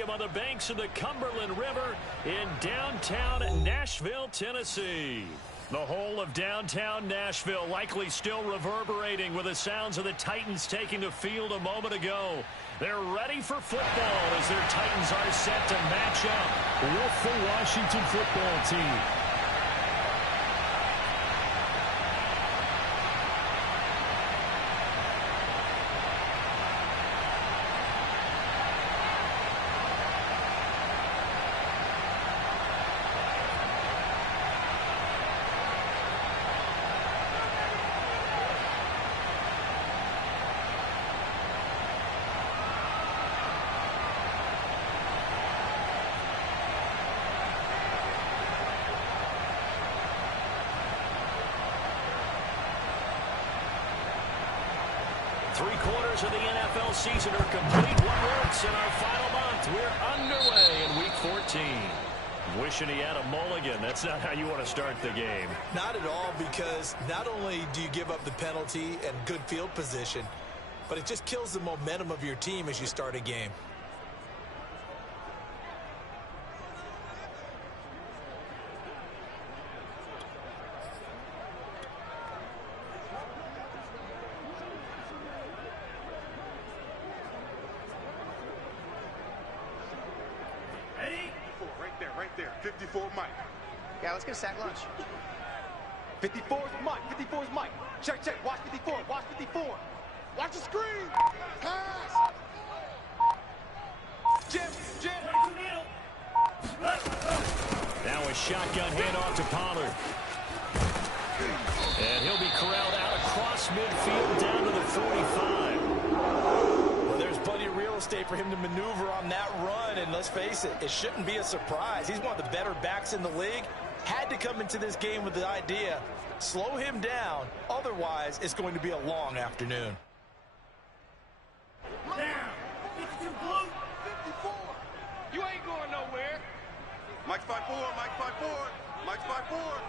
Stadium on the banks of the Cumberland River in downtown Nashville, Tennessee. The whole of downtown Nashville likely still reverberating with the sounds of the Titans taking the field a moment ago. They're ready for football as their Titans are set to match up with the Washington football team. Three-quarters of the NFL season are complete. What works in our final month? We're underway in Week 14. Wishing he had a mulligan. That's not how you want to start the game. Not at all, because not only do you give up the penalty and good field position, but it just kills the momentum of your team as you start a game. Right there, 54 Mike. Yeah, let's get a sack lunch. 54 is Mike, 54 is Mike. Check, check, watch 54, watch 54. Watch the screen. Pass. Jim. Now a shotgun handoff to Pollard. And he'll be corralled out across midfield down to the 45. Well, there's plenty of real estate for him to maneuver on that run, and let's face it, it shouldn't be a surprise. He's one of the better backs in the league. Had to come into this game with the idea, slow him down, otherwise it's going to be a long afternoon. Down. 52 blue. 54. You ain't going nowhere. Mike's 5-4, Mike's 5-4, Mike's 5-4.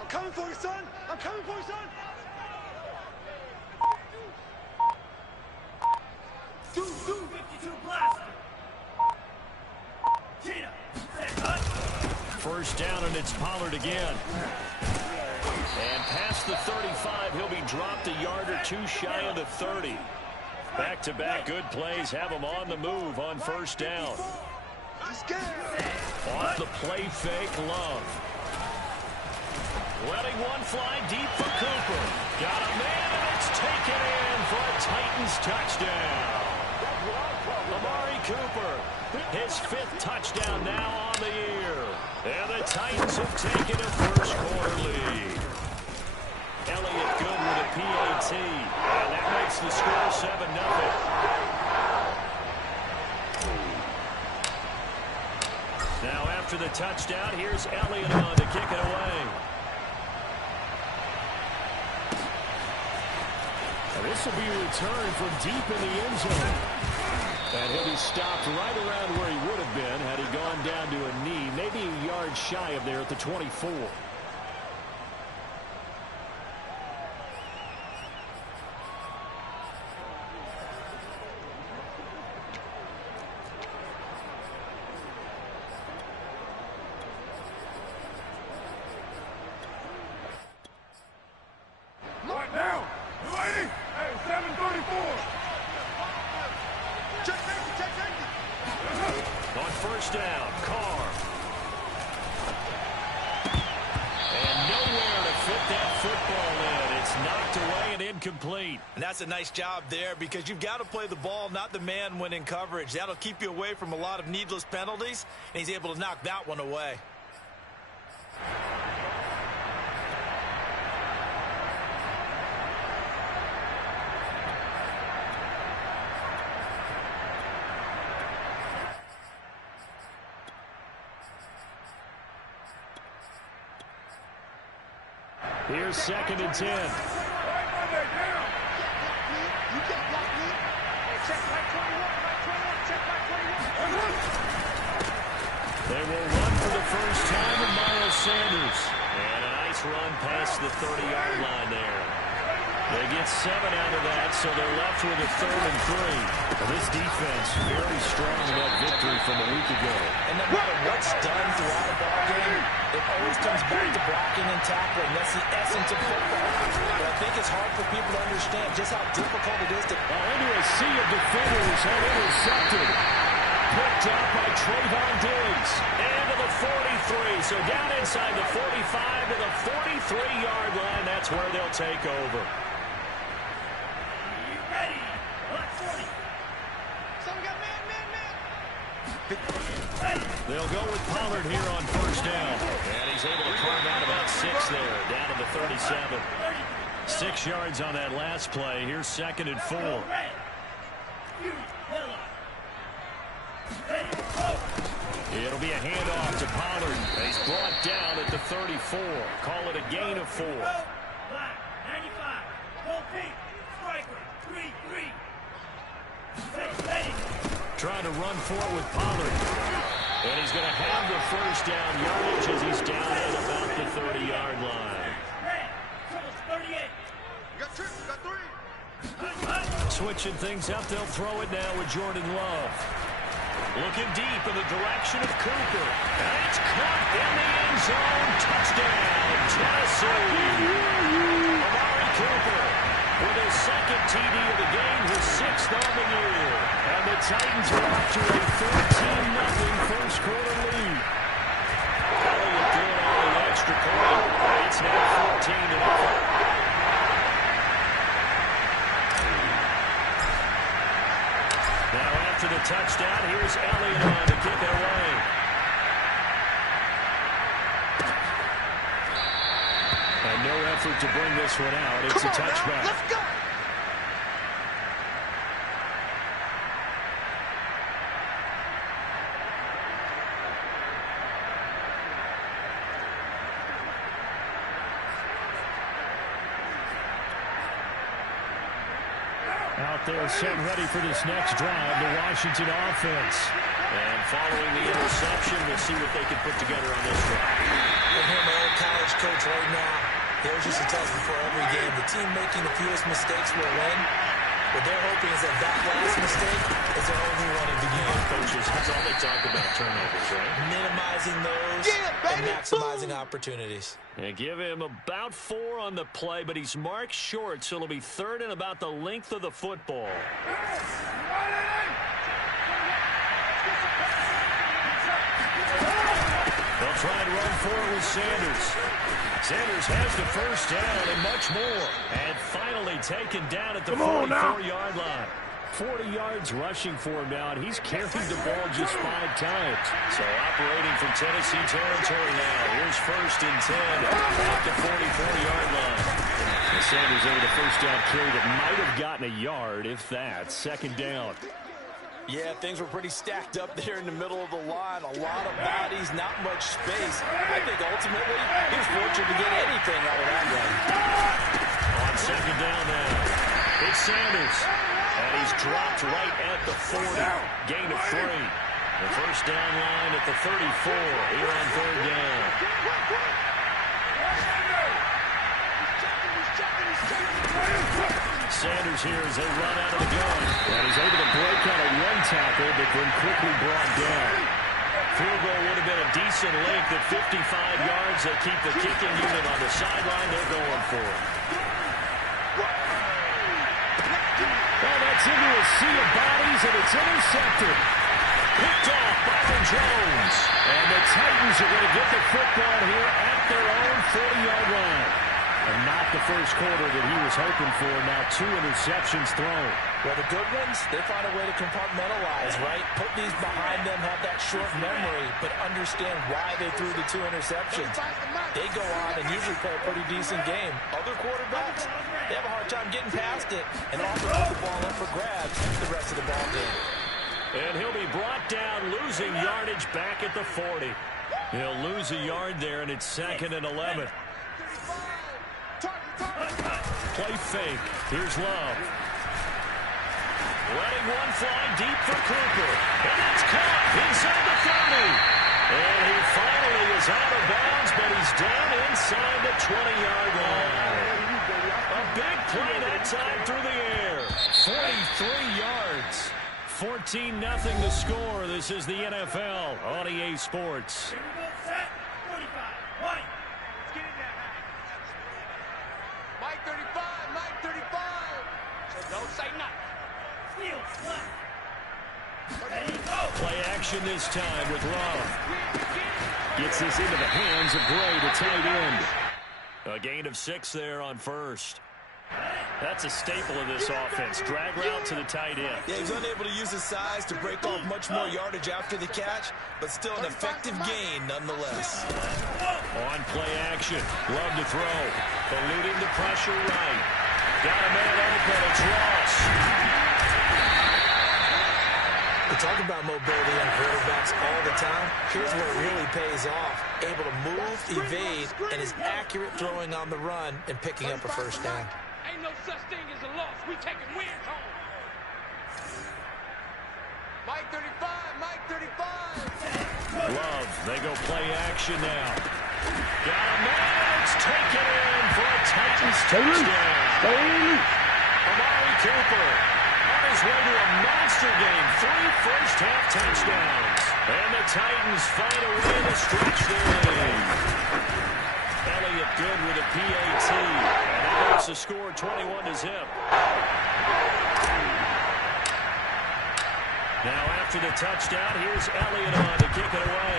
I'm coming for you, son. I'm coming for you, son. Do 52 blast. First down, and it's Pollard again. And past the 35, he'll be dropped a yard or two shy of the 30. Back-to-back good plays have him on the move on first down. Off the play fake, Love. Letting one fly deep for Cooper. Got a man, and it's taken in for a Titans touchdown. Amari Cooper, his 5th touchdown now on the year. And the Titans have taken a first-quarter lead. Elliott good with a PAT. And that makes the score 7-0. Now after the touchdown, here's Elliott on to kick it away. And this will be a return from deep in the end zone. And he'll be stopped right around where he would have been had he gone down to a knee, maybe a yard shy of there at the 24. Right now, you ready? Hey, 734. Check safety. On first down, Carr. And nowhere to fit that football in. It's knocked away and incomplete. And that's a nice job there, because you've got to play the ball, not the man when in coverage. That'll keep you away from a lot of needless penalties, and he's able to knock that one away. Here's 2nd and 10. You can't block me. Hey, check right 21, check right 21. They will run for the first time with Miles Sanders. And a nice run past the 30-yard line there. They get 7 out of that, so they're left with a 3rd and 3. Well, this defense very strong in that victory from a week ago. And no matter what's done throughout a ball game, it always comes back to blocking and tackling. That's the essence of football. But I think it's hard for people to understand just how difficult it is to... Into a sea of defenders and intercepted. Picked up by Trayvon Diggs. Into the 43. So down inside the 45 to the 43-yard line. That's where they'll take over. They'll go with Pollard here on first down. And he's able to carve out about 6 there, down to the 37. 6 yards on that last play. Here's 2nd and 4. It'll be a handoff to Pollard. He's brought down at the 34. Call it a gain of 4. Trying to run forward with Pollard. And he's going to have the first down yardage as he's down at about the 30-yard line. Switching things up, they'll throw it now with Jordan Love. Looking deep in the direction of Cooper. And it's caught in the end zone. Touchdown, Tennessee. Amari Cooper with his 2nd TD of the game, his 6th on the year. And the Titans are off to a 13-0 first quarter lead. Elliott doing all the extra point. It's now 14-0. Now after the touchdown, here's Elliott on to kick it away. And no effort to bring this one out. It's a touchback. Let's go. Out there set ready for this next drive, the Washington offense. And following the interception, we'll see what they can put together on this drive. I hear my old college coach right now. Here's just a test before every game. The team making the fewest mistakes will win. What they're hoping is that last mistake is their only one of the game. Coaches, that's all they talk about, turnovers, right? Minimizing those and maximizing opportunities. And give him about 4 on the play, but he's marked short, so it'll be 3rd and about the length of the football. They'll try and run forward with Sanders. Sanders has the first down and much more. And finally taken down at the 44-yard line. 40 yards rushing for him now, and he's carried the ball just 5 times. So operating from Tennessee territory now. Here's 1st and 10 at the 44-yard line. And Sanders over the first down carry that might have gotten a yard, if that. 2nd down. Yeah, things were pretty stacked up there in the middle of the line. A lot of bodies, not much space. I think ultimately he was fortunate to get anything out of that run. On 2nd down now, it's Sanders. And he's dropped right at the 40. Gain of 3. The first down line at the 34 here on 3rd down. Sanders here as they run out of the gun. And he's able to break out a 1 tackle, but then quickly brought down. Field goal would have been a decent length at 55 yards. They keep the kicking unit on the sideline. They're going for it. Well, that's into a sea of bodies, and it's intercepted. Picked off Byron Jones. And the Titans are going to get the football here at their own 40-yard line. And not the first quarter that he was hoping for. Now 2 interceptions thrown. Well, the good ones, they find a way to compartmentalize, right? Put these behind them, have that short memory, but understand why they threw the 2 interceptions. They go on and usually play a pretty decent game. Other quarterbacks, they have a hard time getting past it and often put the ball up for grabs the rest of the ball game. And he'll be brought down, losing yardage back at the 40. He'll lose a yard there, and it's 2nd and 11. Play fake. Here's Love. Letting one fly deep for Cooper. And it's caught inside the 30. And he finally is out of bounds, but he's down inside the 20-yard line. A big play that time through the air. 43 yards. 14 17-0 the score. This is the NFL on EA Sports. Here we go, set, 45, Mike. Let's get in there, Mike 35, Mike 35. So don't say nothing. Steal, left. There you go. Play action this time with Love. Gets this into the hands of Gray, the tight end. A gain of 6 there on first. That's a staple of this offense. Drag route to the tight end. Yeah, he's unable to use his size to break off much more yardage after the catch, but still an effective gain nonetheless. On play action. Love to throw. Eluding the pressure right. Got a man open. It's Ross. We talk about mobility on quarterbacks all the time. Here's where it really pays off. Able to move, evade, and is accurate throwing on the run and picking up a first down. Ain't no such thing as a loss. We taking wins home. Mike 35, Mike 35. Love, they go play action now. Got a man, and it's taken in for a Titans touchdown. Amari Cooper on his way to a monster game. 3 first-half touchdowns. And the Titans find a way to stretch their lead. Elliott good with a PAT. And that makes the score 21-0. Now after the touchdown, here's Elliott on to kick it away.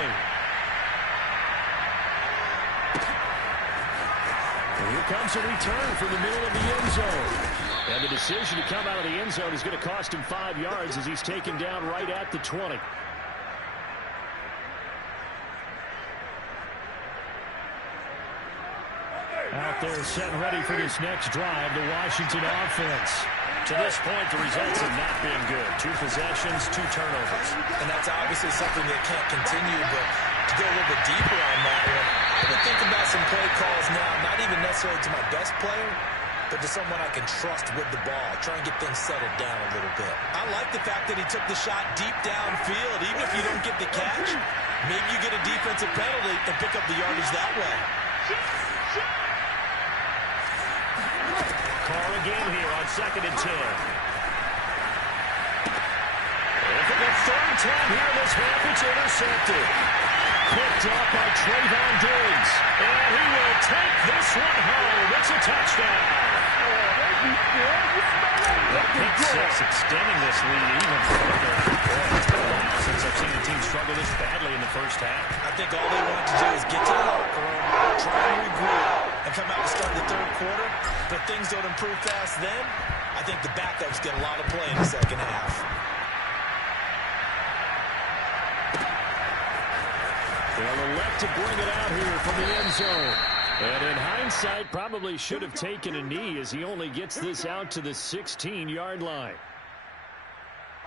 And here comes a return from the middle of the end zone. And the decision to come out of the end zone is going to cost him 5 yards as he's taken down right at the 20. Out there set and ready for this next drive, the Washington offense. To this point, the results have not been good. 2 possessions, 2 turnovers. And that's obviously something that can't continue, but to go a little bit deeper on that one, I'm going to think about some play calls now, not even necessarily to my best player, but to someone I can trust with the ball. Try and get things settled down a little bit. I like the fact that he took the shot deep downfield. Even if you don't get the catch, maybe you get a defensive penalty and pick up the yardage that way. Call again here on 2nd and 10. And for the 3rd time here in this half, it's intercepted. Picked off by Trayvon Diggs. And he will take this one home. It's a touchdown. Pick 6 extending this lead even further. It's been a while since I've seen a team struggle this badly in the first half. I think all they wanted to do is get to the locker room, try and regroup, and come out and start the 3rd quarter. But things don't improve fast then. I think the backups get a lot of play in the 2nd half. They'll elect to bring it out here from the end zone. And in hindsight, probably should have taken a knee as he only gets this out to the 16-yard line.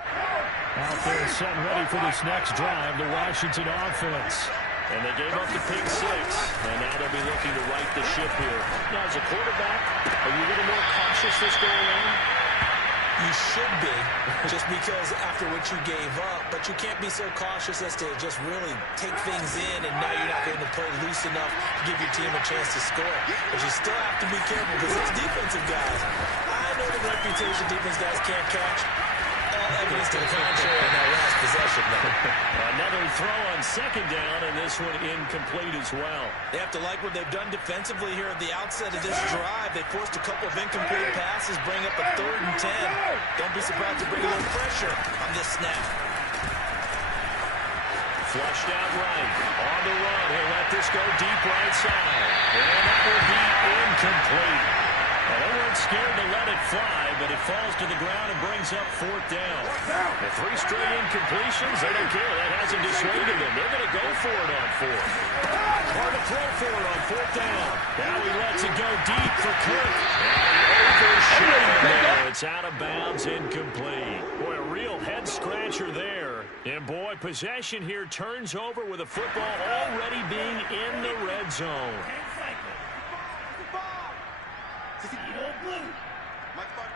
Out there set and ready for this next drive, the Washington offense. And they gave up the pick 6, and now they'll be looking to right the ship here. Now, as a quarterback, are you a little more cautious this go around? You should be, just because after what you gave up, but you can't be so cautious as to just really take things in, and now you're not going to play loose enough to give your team a chance to score. But you still have to be careful, because those defensive guys, I know the reputation defense guys can't catch. All evidence to the contrary in that last possession. Another throw on 2nd down, and this one incomplete as well. They have to like what they've done defensively here at the outset of this drive. They forced a couple of incomplete passes, bring up a 3rd and 10. Don't be surprised to bring a little pressure on this snap. Flushed out right. On the run, he'll let this go deep right side. And that will be incomplete. Well, they weren't scared to let it fly, but it falls to the ground and brings up 4th down. The 3 straight incompletions, they don't care. That hasn't dissuaded them. They're going to go for it on 4th. Hard to throw for it on 4th down. Now he lets it go deep for Kirk. Overshot there. It's out of bounds, incomplete. Boy, a real head-scratcher there. And, boy, possession here turns over with a football already being in the red zone.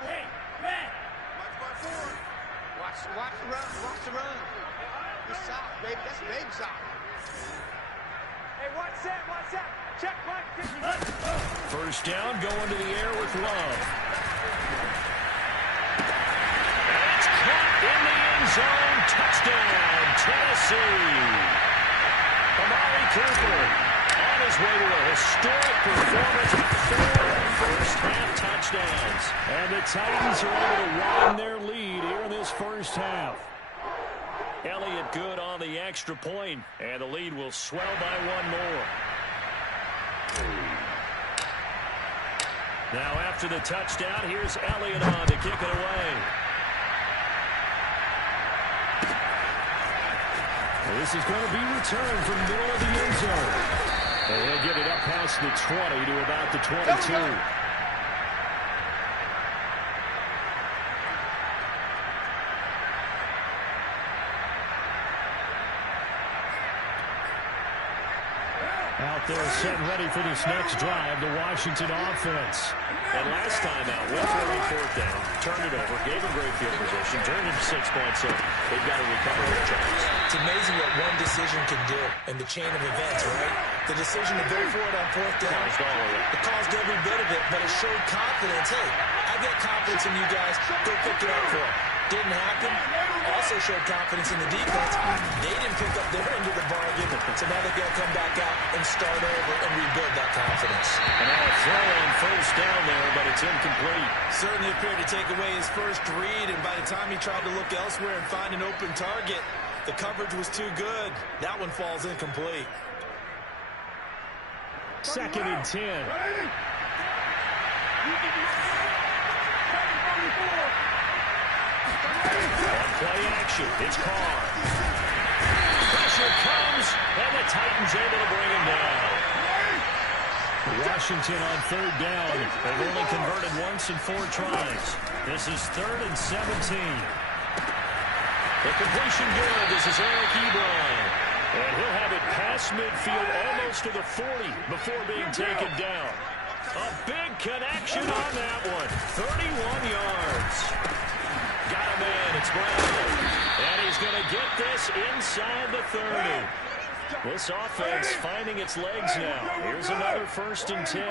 Hey, man. Watch the run. Watch the run. Good sock, baby. That's baby sock. Hey, watch that. Check, Mike. First down, going to the air with Love. And it's caught in the end end zone. Touchdown, Tennessee. Amari Cooper on his way to a historic performance with 4 first-half touchdowns. And the Titans are able to widen their lead here in this first half. Elliott good on the extra point, and the lead will swell by 1 more. Now after the touchdown, here's Elliott on to kick it away. This is going to be returned from the middle of the end zone. And he'll get it up past the 20 to about the 22. Out there set ready for this next drive, the Washington offense. And last time out, went for a 4th down, turned it over, gave him great field position, turned into 6 points, so they've got to recover their chance. It's amazing what one decision can do in the chain of events, right? The decision to go for it on 4th down, it caused every bit of it, but it showed confidence. Hey, I've got confidence in you guys. Go pick it up for them. Didn't happen. Also showed confidence in the defense. They didn't pick up their end of the bargain, so now they've got to come back out and start over and rebuild that confidence. And now a throw on 1st down there, but it's incomplete. Certainly appeared to take away his first read, and by the time he tried to look elsewhere and find an open target, the coverage was too good. That one falls incomplete. 2nd and 10. On play action, it's Carr. Pressure comes, and the Titans able to bring him down. Washington on 3rd down. They've only converted once in 4 tries. This is 3rd and 17. The completion good. This is Eric Ebron. And he'll have it past midfield almost to the 40 before being taken down. A big connection on that one. 31 yards. Got him in. It's Brown. And he's going to get this inside the 30. This offense finding its legs now. Here's another 1st and 10.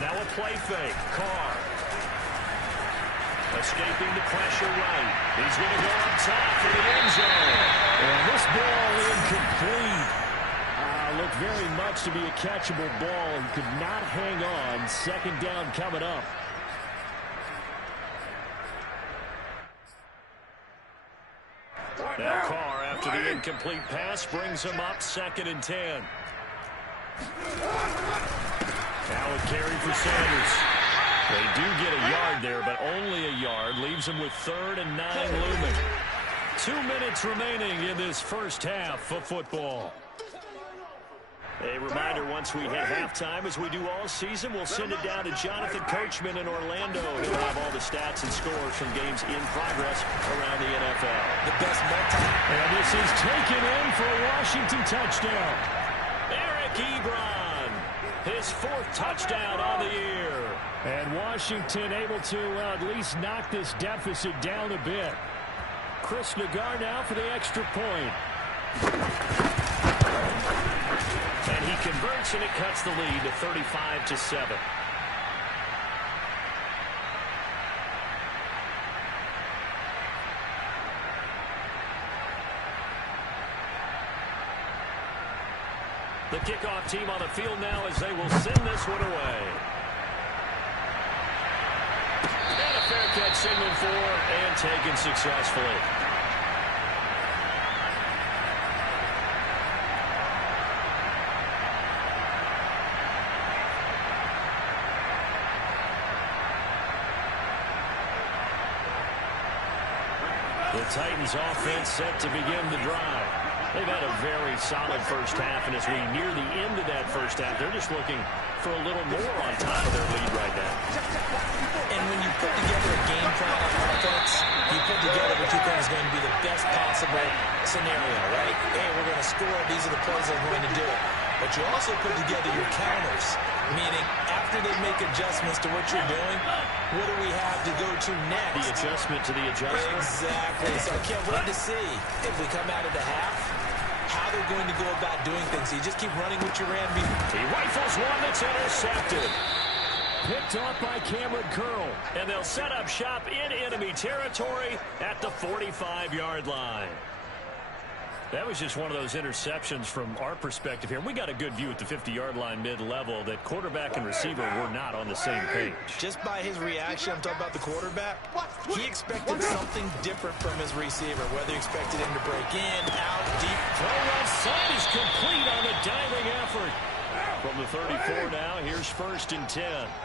Now a play fake. Carr. Escaping the pressure right. He's going to go up top for the end zone. And this ball incomplete. Looked very much to be a catchable ball and could not hang on. 2nd down coming up. Now Carr, after the incomplete pass, brings him up 2nd and 10. Now a carry for Sanders. They do get a yard there, but only a yard. Leaves him with 3rd and 9 looming. 2 minutes remaining in this first half of football. A reminder, once we hit halftime, as we do all season, we'll send it down to Jonathan Coachman in Orlando. He'll have all the stats and scores from games in progress around the NFL. The best and this is taken in for a Washington touchdown. Eric Ebron, his 4th touchdown on the year. And Washington able to at least knock this deficit down a bit. Chris Nagar now for the extra point. And he converts, and it cuts the lead to 35-7. The kickoff team on the field now as they will send this one away. And a fair catch signaled for and taken successfully. The Titans offense set to begin the drive. They've had a very solid first half, and as we near the end of that first half, they're just looking for a little more on top of their lead right now. And when you put together a game plan on offense, you put together what you think is going to be the best possible scenario, right? Hey, we're going to score. These are the plays that are going to do it. But you also put together your counters, meaning after they make adjustments to what you're doing, what do we have to go to next? The adjustment to the adjustment. Exactly. So I can't wait to see if we come out of the half, how they're going to go about doing things. So you just keep running what you ran before. He rifles one that's intercepted. Picked off by Cameron Curl. And they'll set up shop in enemy territory at the 45-yard line. That was just one of those interceptions from our perspective here. We got a good view at the 50-yard line mid-level that quarterback and receiver were not on the same page. Just by his reaction, I'm talking about the quarterback, he expected something different from his receiver, whether he expected him to break in, out, deep. Throw left side is complete on the diving effort. From the 34 now, here's 1st and 10.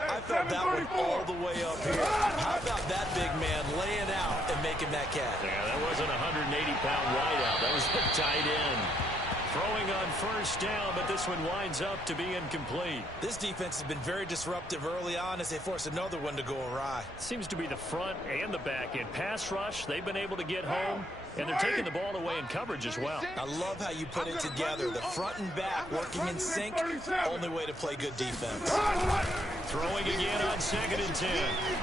I felt that one all the way up here. How about that big man laying out and making that catch? Yeah, that wasn't a 180-pound wideout. That was the tight end. Throwing on 1st down, but this one winds up to be incomplete. This defense has been very disruptive early on as they force another one to go awry. Seems to be the front and the back end. Pass rush, they've been able to get home, and they're taking the ball away in coverage as well. I love how you put it together. The front and back working in sync. Only way to play good defense. Throwing again on 2nd and 10.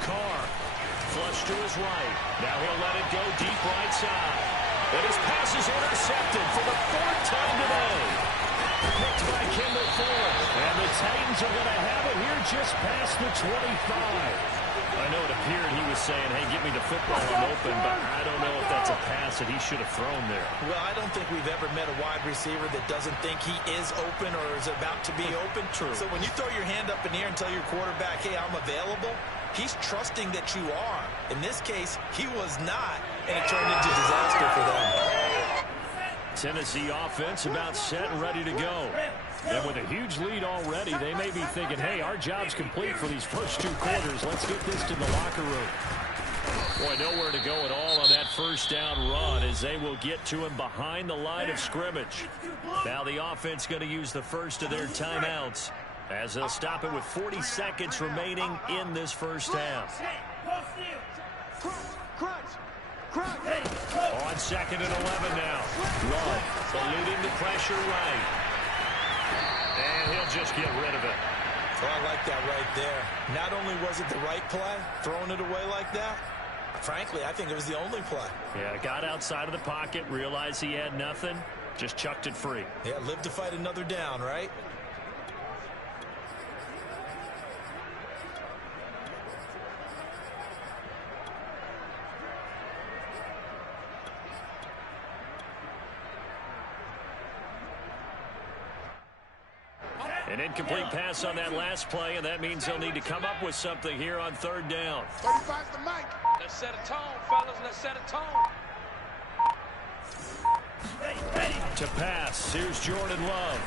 Carr, flush to his right. Now he'll let it go deep right side. And his pass is intercepted for the 4th time today. Picked by Kendall Ford. And the Titans are going to have it here just past the 25. I know it appeared he was saying, hey, give me the football, I'm open, but I don't know if that's a pass that he should have thrown there. Well, I don't think we've ever met a wide receiver that doesn't think he is open or is about to be open. True. So when you throw your hand up in the air and tell your quarterback, hey, I'm available, he's trusting that you are. In this case, he was not, and it turned into disaster for them. Tennessee offense about set and ready to go. And with a huge lead already, they may be thinking, hey, our job's complete for these first 2 quarters. Let's get this to the locker room. Boy, nowhere to go at all on that 1st down run as they will get to him behind the line of scrimmage. Now the offense going to use the first of their timeouts as they'll stop it with 40 seconds remaining in this 1st half. On 2nd and 11 now. Love eluding the pressure right. And he'll just get rid of it. Well, I like that right there. Not only was it the right play, throwing it away like that, frankly, I think it was the only play. Yeah, got outside of the pocket, realized he had nothing, just chucked it free. Yeah, live to fight another down, right? An incomplete pass on that last play, and that means they'll need to come up with something here on 3rd down. 35's the mic. Let's set a tone, fellas. Let's set a tone. To pass, here's Jordan Love.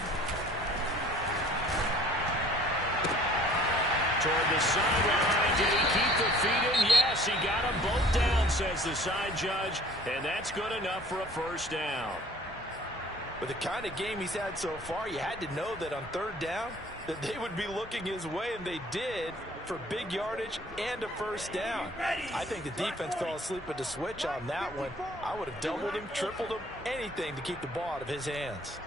Toward the sideline, did he keep the feet in? Yes, he got them both down, says the side judge, and that's good enough for a 1st down. With the kind of game he's had so far, you had to know that on 3rd down that they would be looking his way, and they did for big yardage and a 1st down. I think the defense fell asleep at the switch on that one. I would have doubled him, tripled him, anything to keep the ball out of his hands.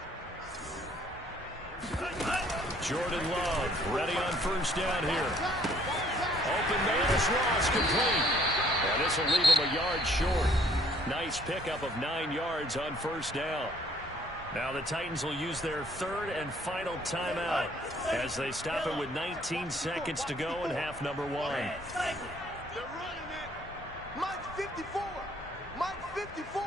Jordan Love ready on 1st down here. Open man is Ross, complete. And this will leave him a yard short. Nice pickup of 9 yards on 1st down. Now the Titans will use their 3rd and final timeout as they stop it with 19 seconds to go in half number 1. They're running it. Mike 54. Mike 54.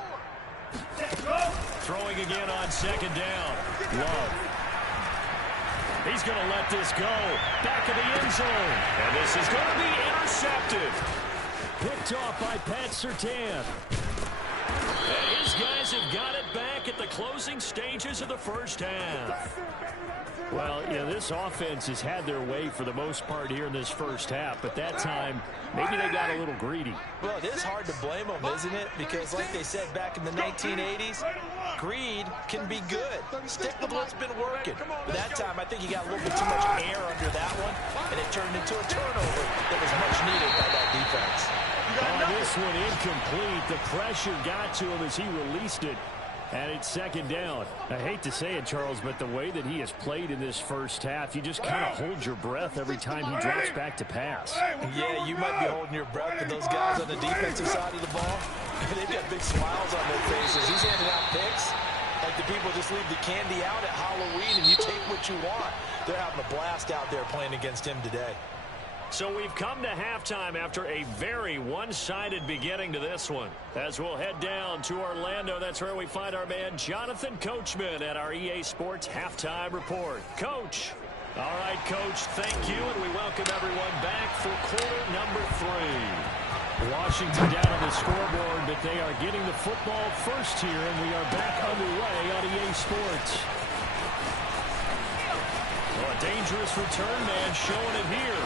Throwing again on 2nd down. Love. He's going to let this go. Back of the end zone. And this is going to be intercepted. Picked off by Pat Surtain. And his guys have got it back at the closing stages of the 1st half. Well, you know, this offense has had their way for the most part here in this 1st half, but that time, maybe they got a little greedy. Well, it is hard to blame them, isn't it? Because like they said back in the 1980s, greed can be good. Stick with what's been working. But that time, I think he got a little bit too much air under that one, and it turned into a turnover that was much needed by that defense. This one incomplete. The pressure got to him as he released it. And it's 2nd down. I hate to say it, Charles, but the way that he has played in this 1st half, you just kind of hold your breath every time he drops back to pass. Yeah, you might be holding your breath, but those guys on the defensive side of the ball, they've got big smiles on their faces. He's handing out picks like the people just leave the candy out at Halloween and you take what you want. They're having a blast out there playing against him today. So we've come to halftime after a very one-sided beginning to this one. As we'll head down to Orlando, that's where we find our man Jonathan Coachman at our EA Sports Halftime Report. Coach. All right, Coach, thank you, and we welcome everyone back for quarter number 3. Washington down on the scoreboard, but they are getting the football first here, and we are back underway on EA Sports. Well, a dangerous return man showing it here.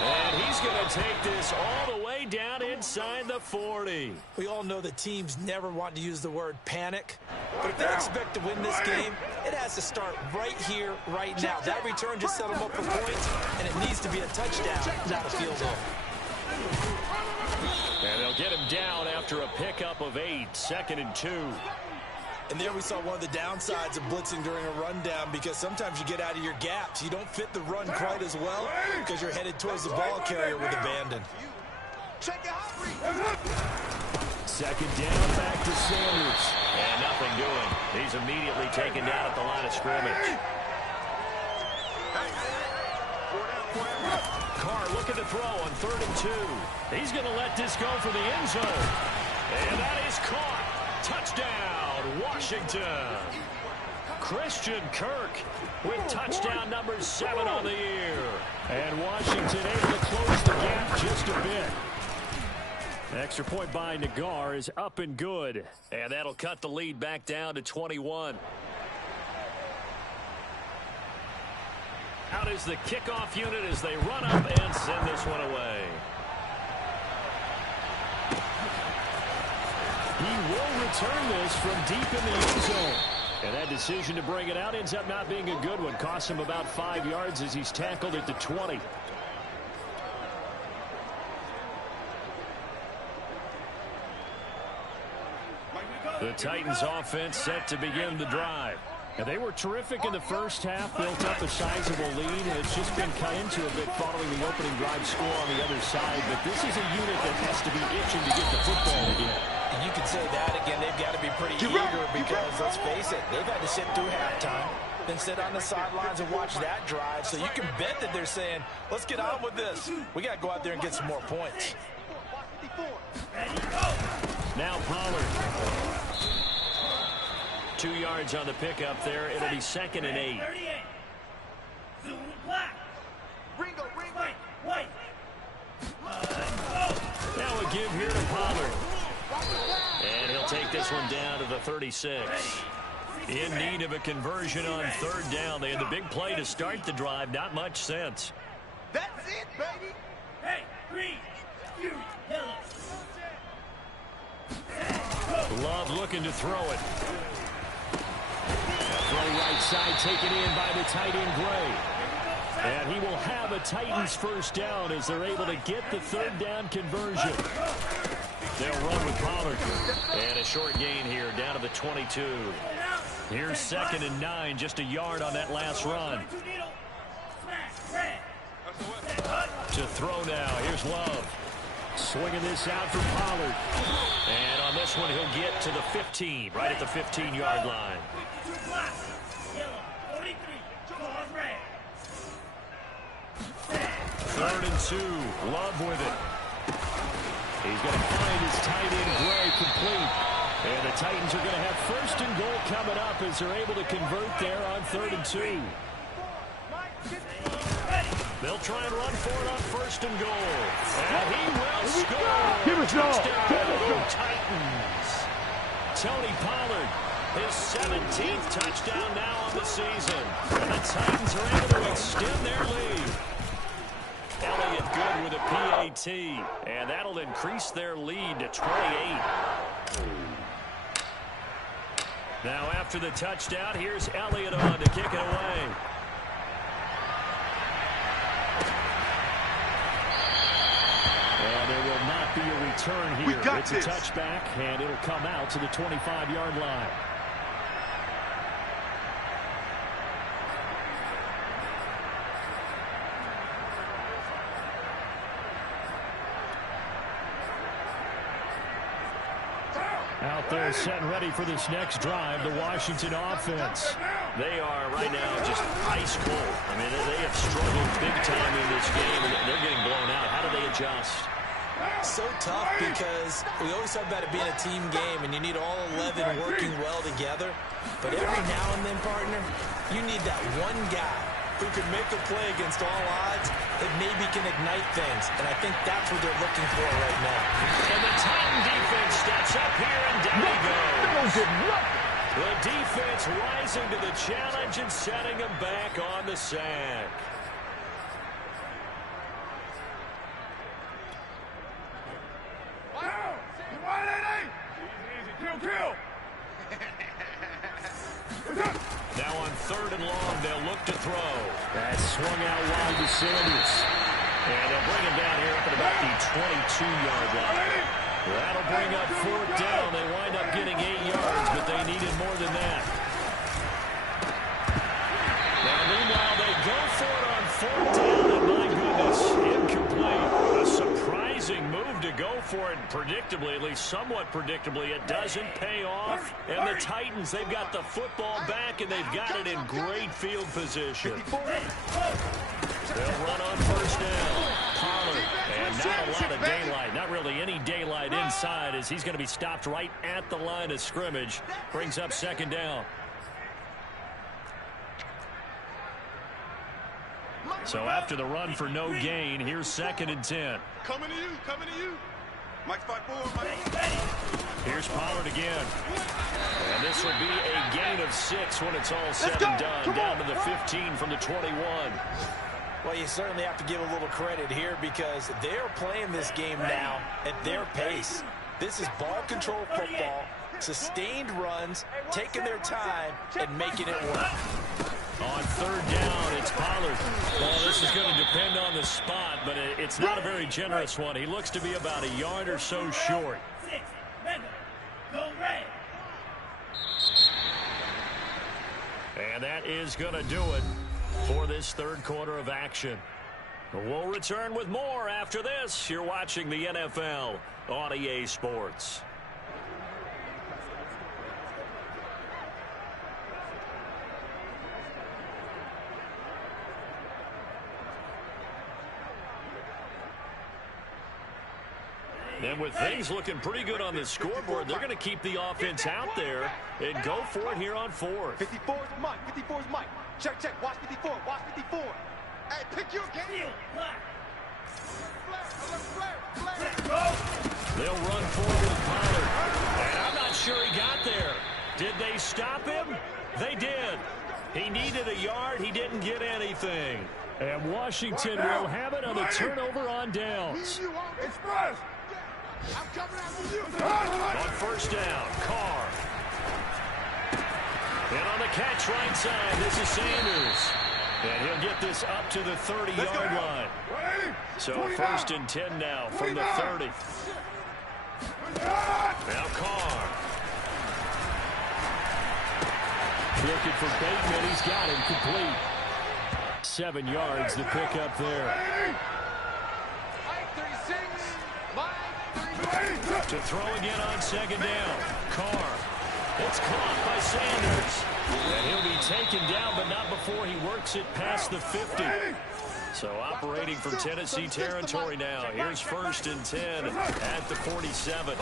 And he's going to take this all the way down inside the 40. We all know the teams never want to use the word panic. But if they expect to win this game, it has to start right here, right now. That return just set them up for points, and it needs to be a touchdown, not a field goal. And they'll get him down after a pickup of 8, 2nd and 2. And there we saw one of the downsides of blitzing during a rundown, because sometimes you get out of your gaps. You don't fit the run quite as well because you're headed towards the ball carrier with abandon. Second down, back to Sanders. And nothing doing. He's immediately taken down at the line of scrimmage. Carr looking to throw on 3rd and 2. He's going to let this go for the end zone. And that is caught. Touchdown, Washington. Christian Kirk with touchdown number 7 on the year. And Washington able to close the gap just a bit. Extra point by Nagar is up and good. And that'll cut the lead back down to 21. Out is the kickoff unit as they run up and send this one away. He will return this from deep in the end zone. And that decision to bring it out ends up not being a good one. Costs him about 5 yards as he's tackled at the 20. The Titans offense set to begin the drive. And they were terrific in the first half, built up a sizable lead, and it's just been cut into a bit following the opening drive score on the other side. But this is a unit that has to be itching to get the football again. And you can say that again. They've got to be pretty eager because, let's face it, they've had to sit through halftime, then sit on the sidelines and watch that drive. So you can bet that they're saying, let's get on with this. We got to go out there and get some more points. Now Pollard. 2 yards on the pickup there. It'll be 2nd and 8. Now a give here to Pollard. And he'll take this one down to the 36. In need of a conversion on 3rd down. They had the big play to start the drive. Not much sense. That's it, baby. Hey, green, yellow. Love looking to throw it. Throw right side taken in by the tight end Gray. And he will have a Titans first down as they're able to get the 3rd down conversion. They'll run with Pollard. And a short gain here down to the 22. Here's 2nd and 9, just a yard on that last run. To throw now, here's Love. Swinging this out for Pollard. And on this one, he'll get to the 15, right at the 15-yard line. 3rd and 2. Love with it. He's going to find his tight end Gray complete. And the Titans are going to have 1st and goal coming up as they're able to convert there on 3rd and 2. They'll try and run for it on 1st and goal. And he will score. Give us Touchdown, Titans. Tony Pollard, his 17th touchdown now on the season. And the Titans are able to extend their lead. Elliott good with a PAT. And that'll increase their lead to 28. Now after the touchdown, here's Elliott on to kick it away. And there will not be a return here. It's a touchback, and it'll come out to the 25-yard line. Out They're set and ready for this next drive, the Washington offense. They are right now just ice cold. I mean, they have struggled big time in this game, and they're getting blown out. How do they adjust? So tough because we always talk about it being a team game, and you need all 11 working well together. But every now and then, partner, you need that one guy who can make a play against all odds that maybe can ignite things. And I think that's what they're looking for right now. And the Titan defense steps up here, and down he goes. The defense rising to the challenge and setting him back on the sack. Now on 3rd and long, they'll look to throw. That swung out wide to Sanders. And they'll bring him down here up at about the 22-yard line. That'll bring up 4th down. They wind up getting 8 yards, but they needed more than that. Now, meanwhile, they go for it on 4th down, and my goodness, incomplete. A surprising move to go for it, predictably, at least somewhat predictably. It doesn't pay off, and the Titans, they've got the football back, and they've got it in great field position. They'll run on 1st down. Pollard, and not a lot of daylight. Not really any daylight inside as he's going to be stopped right at the line of scrimmage. Brings up 2nd down. So after the run for no gain, here's 2nd and 10. Coming to you. Mike's 5-4, Mike. Here's Pollard again. And this will be a gain of 6 when it's all said and done. Down to the 15 from the 21. Well, you certainly have to give a little credit here because they're playing this game now at their pace. This is ball control football, sustained runs, taking their time, and making it work. On 3rd down, it's Pollard. Well, this is going to depend on the spot, but it's not a very generous one. He looks to be about a yard or so short. And that is going to do it for this 3rd quarter of action. We'll return with more after this. You're watching the NFL on EA Sports. And with things looking pretty good on the scoreboard, they're going to keep the offense out there and go for it here on 4th. 54's Mike. 54's Mike. Check. Watch 54. Watch 54. Hey, pick your game. They'll run forward with Pollard. And I'm not sure he got there. Did they stop him? They did. He needed a yard. He didn't get anything. And Washington will have it on the turnover on downs. I'm coming after you. On 1st down, Carr. And on the catch right side, this is Sanders. And he'll get this up to the 30-yard line. So 1st and 10 now from the 30. Now Carr. Looking for Bateman. He's got him complete. 7 yards to pick up there. To throw again on 2nd down. Carr. It's caught by Sanders. And he'll be taken down, but not before he works it past the 50. So operating from Tennessee territory now. Here's 1st and 10 at the 47.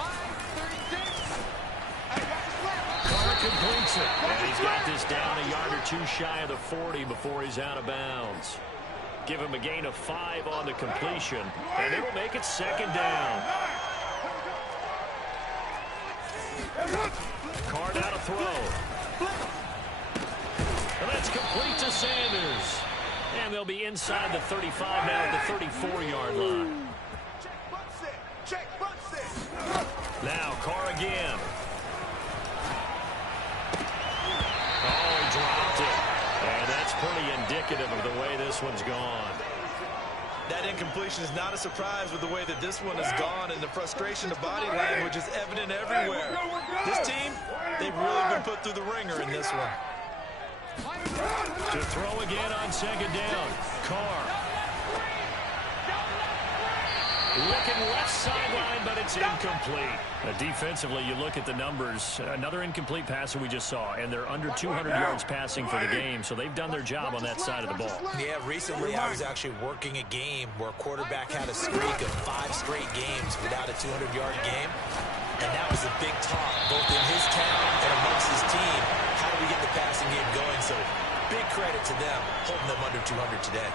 Carr completes it. And he's got this down a yard or 2 shy of the 40 before he's out of bounds. Give him a gain of 5 on the completion, and it'll make it 2nd down. Carr now to throw. And that's complete to Sanders. And they'll be inside the 35 now at the 34-yard line. Now Carr again. Oh, he dropped it. And that's pretty indicative of the way this one's gone. That incompletion is not a surprise with the way that this one has gone, and the frustration of body language is evident everywhere. This team, they've really been put through the ringer in this one. To throw again on 2nd down. Carr. Looking left sideline, but it's incomplete. Defensively, you look at the numbers. Another incomplete passer we just saw, and they're under 200 yards passing for the game, so they've done their job on that side of the ball. Yeah, recently I was actually working a game where a quarterback had a streak of 5 straight games without a 200-yard game, and that was a big talk, both in his town and amongst his team. How do we get the passing game going? So big credit to them, holding them under 200 today.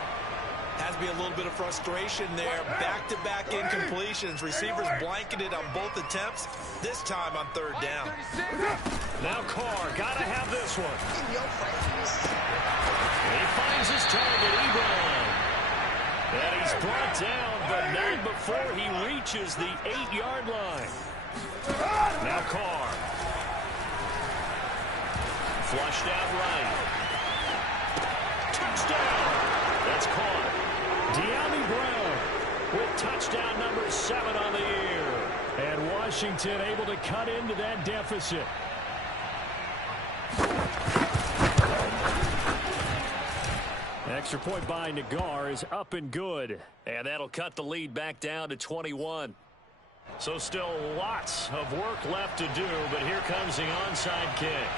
Has to be a little bit of frustration there. Back-to-back incompletions. Receivers blanketed on both attempts, this time on 3rd down. Now Carr, gotta have this one. He finds his target, Ebron. And he's brought down, but not before he reaches the 8-yard line. Now Carr. Flushed out right. Touchdown. That's caught. De'Ami Brown with touchdown number 7 on the year. And Washington able to cut into that deficit. Extra point by Nagar is up and good. And that'll cut the lead back down to 21. So still lots of work left to do, but here comes the onside kick.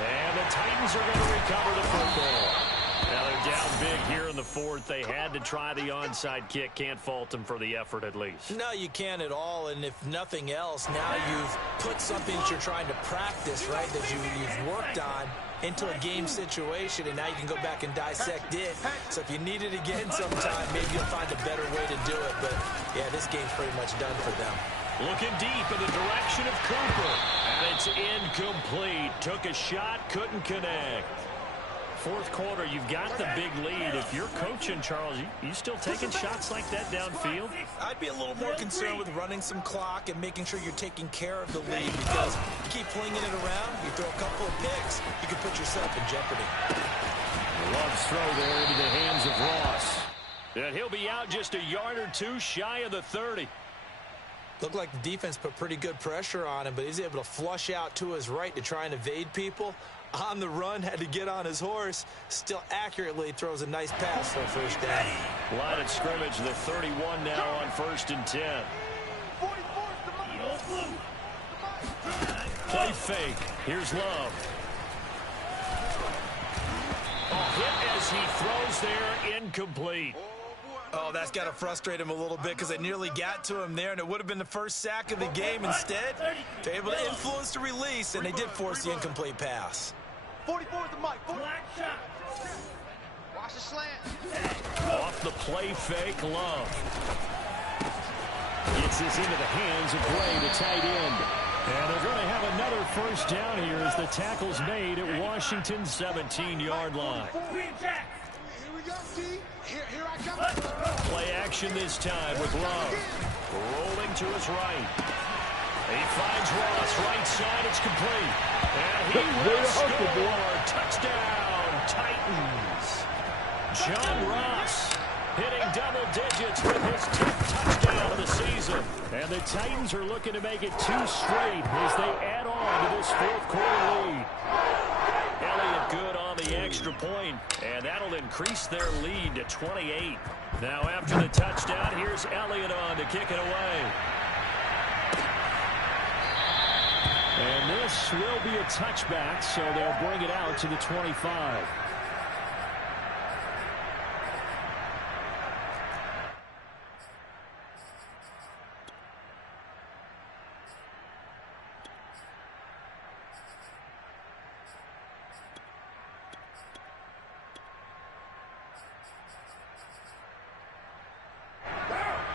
And the Titans are going to recover the football. Now they're down big here in the 4th. They had to try the onside kick. Can't fault them for the effort at least. No, you can't at all. And if nothing else, now you've put something that you're trying to practice, right, that you've worked on into a game situation, and now you can go back and dissect it. So if you need it again sometime, maybe you'll find a better way to do it. But, yeah, this game's pretty much done for them. Looking deep in the direction of Cooper. And it's incomplete. Took a shot, couldn't connect. 4th quarter, you've got the big lead. If you're coaching, Charles, you still taking shots like that downfield? I'd be a little more concerned with running some clock and making sure you're taking care of the lead, because you keep flinging it around, you throw a couple of picks, you can put yourself in jeopardy. Love's throw there into the hands of Ross. And he'll be out just a yard or 2 shy of the 30. Looked like the defense put pretty good pressure on him, but he's able to flush out to his right to try and evade people. On the run, had to get on his horse. Still accurately throws a nice pass for a 1st down. Line of scrimmage, the 31 now on 1st and 10. Play fake. Here's Love. Hit as he throws there, incomplete. Oh, that's got to frustrate him a little bit, because they nearly got to him there, and it would have been the first sack of the game. Instead, they're able to influence the release, and they did force the incomplete pass. 44 is the mic. Watch the slant. Off the play fake, Love. Gets this into the hands of Gray, the tight end. And they're going to have another 1st down here as the tackle's made at Washington's 17-yard line. Play action this time with Love. Rolling to his right. He finds Ross, right side, it's complete. And he will score. Touchdown, Titans. John Ross hitting double digits with his 10th touchdown of the season. And the Titans are looking to make it 2 straight as they add on to this 4th quarter lead. Elliott good on the extra point, and that'll increase their lead to 28. Now after the touchdown, here's Elliott on to kick it away. And this will be a touchback, so they'll bring it out to the 25.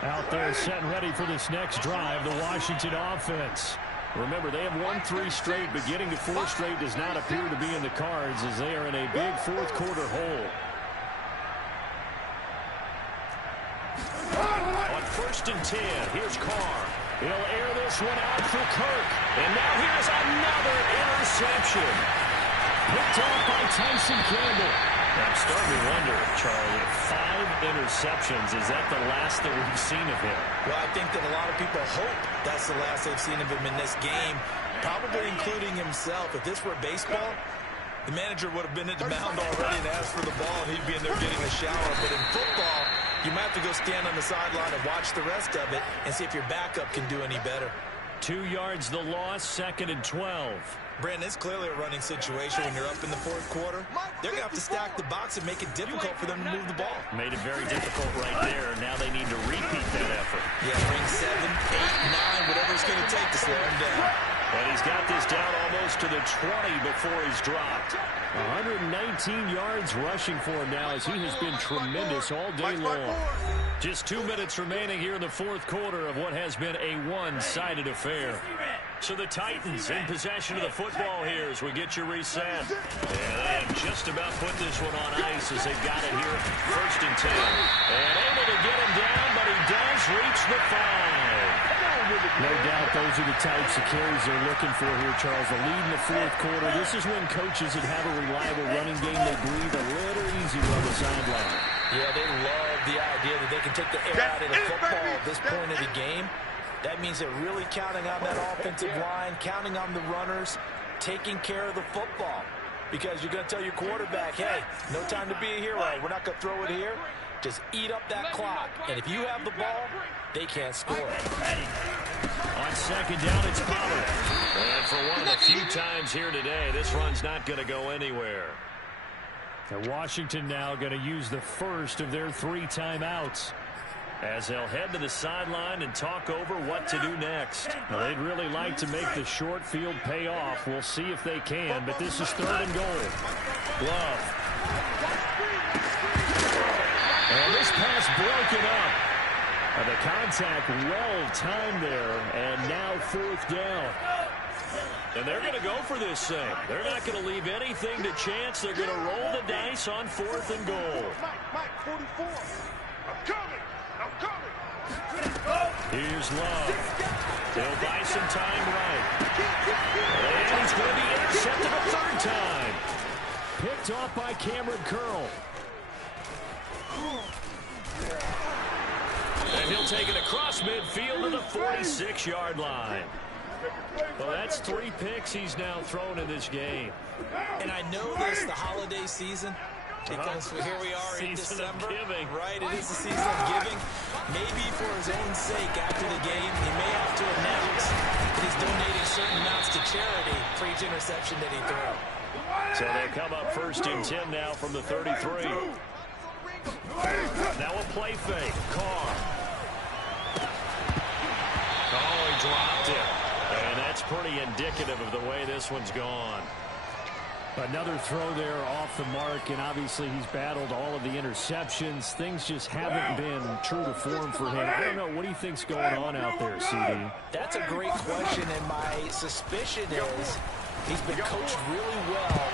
Out there set and ready for this next drive, the Washington offense. Remember, they have won 3 straight, but getting to 4 straight does not appear to be in the cards as they are in a big 4th quarter hole. On 1st and 10, here's Carr. He'll air this one out for Kirk. And now here's another interception. Picked off by Tyson Campbell. I'm starting to wonder, Charlie, if 5 interceptions, is that the last that we've seen of him? Well, I think that a lot of people hope that's the last they've seen of him in this game, probably including himself. If this were baseball, the manager would have been at the mound already and asked for the ball, and he'd be in there getting a shower. But in football, You might have to go stand on the sideline and watch the rest of it and see if your backup can do any better. 2 yards the loss, 2nd and 12. Brandon, it's clearly a running situation when you're up in the fourth quarter. They're going to have to stack the box and make it difficult for them to move the ball. Made it very difficult right there. Now they need to repeat that effort. Yeah, bring 7, 8, 9, whatever it's going to take to slow him down. And he's got this down almost to the 20 before he's dropped. 119 yards rushing for him now as he has been tremendous all day long. Just 2 minutes remaining here in the fourth quarter of what has been a one-sided affair. So the Titans in possession of the football here as we get you reset. And they have just about put this one on ice as they've got it here. 1st and 10. And able to get him down, but he does reach the 5. No doubt those are the types of carries they're looking for here, Charles. A lead in the fourth quarter. This is when coaches that have a reliable running game, they breathe a little easier on the sideline. Yeah, they love the idea that they can take the air out of the football at this point of the game. That means they're really counting on that offensive line, counting on the runners, taking care of the football. Because you're going to tell your quarterback, hey, no time to be a hero. We're not going to throw it here. Just eat up that clock. And if you have the ball, they can't score. On 2nd down, it's Pollard. And for one of the few times here today, this run's not going to go anywhere. And Washington now going to use the first of their 3 timeouts as they'll head to the sideline and talk over what to do next. Now, they'd really like to make the short field pay off. We'll see if they can, but this is 3rd and goal. Love. And this pass broken up. And the contact well timed there, and now 4th down. And they're going to go for this thing. They're not going to leave anything to chance. They're going to roll the dice on 4th and goal. Mike, 44. I'm coming. Here's Love. He'll buy some time right. And he's going to be intercepted a 3rd time. Picked off by Cameron Curl. And he'll take it across midfield to the 46-yard line. Well, that's 3 picks he's now thrown in this game. And I know this, the holiday season, because here we are in December. Right, it is the season of giving. Maybe for his own sake after the game, he may have to announce that he's donating certain amounts to charity for each interception that he throws. So they'll come up 1st and 10 now from the 33. Now a play fake. Carr. Oh, he dropped it. And that's pretty indicative of the way this one's gone. Another throw there off the mark, and obviously he's battled all of the interceptions. Things just haven't been true to form for him. I don't know. What do you think's going on out there, CD? That's a great question, and my suspicion is he's been coached really well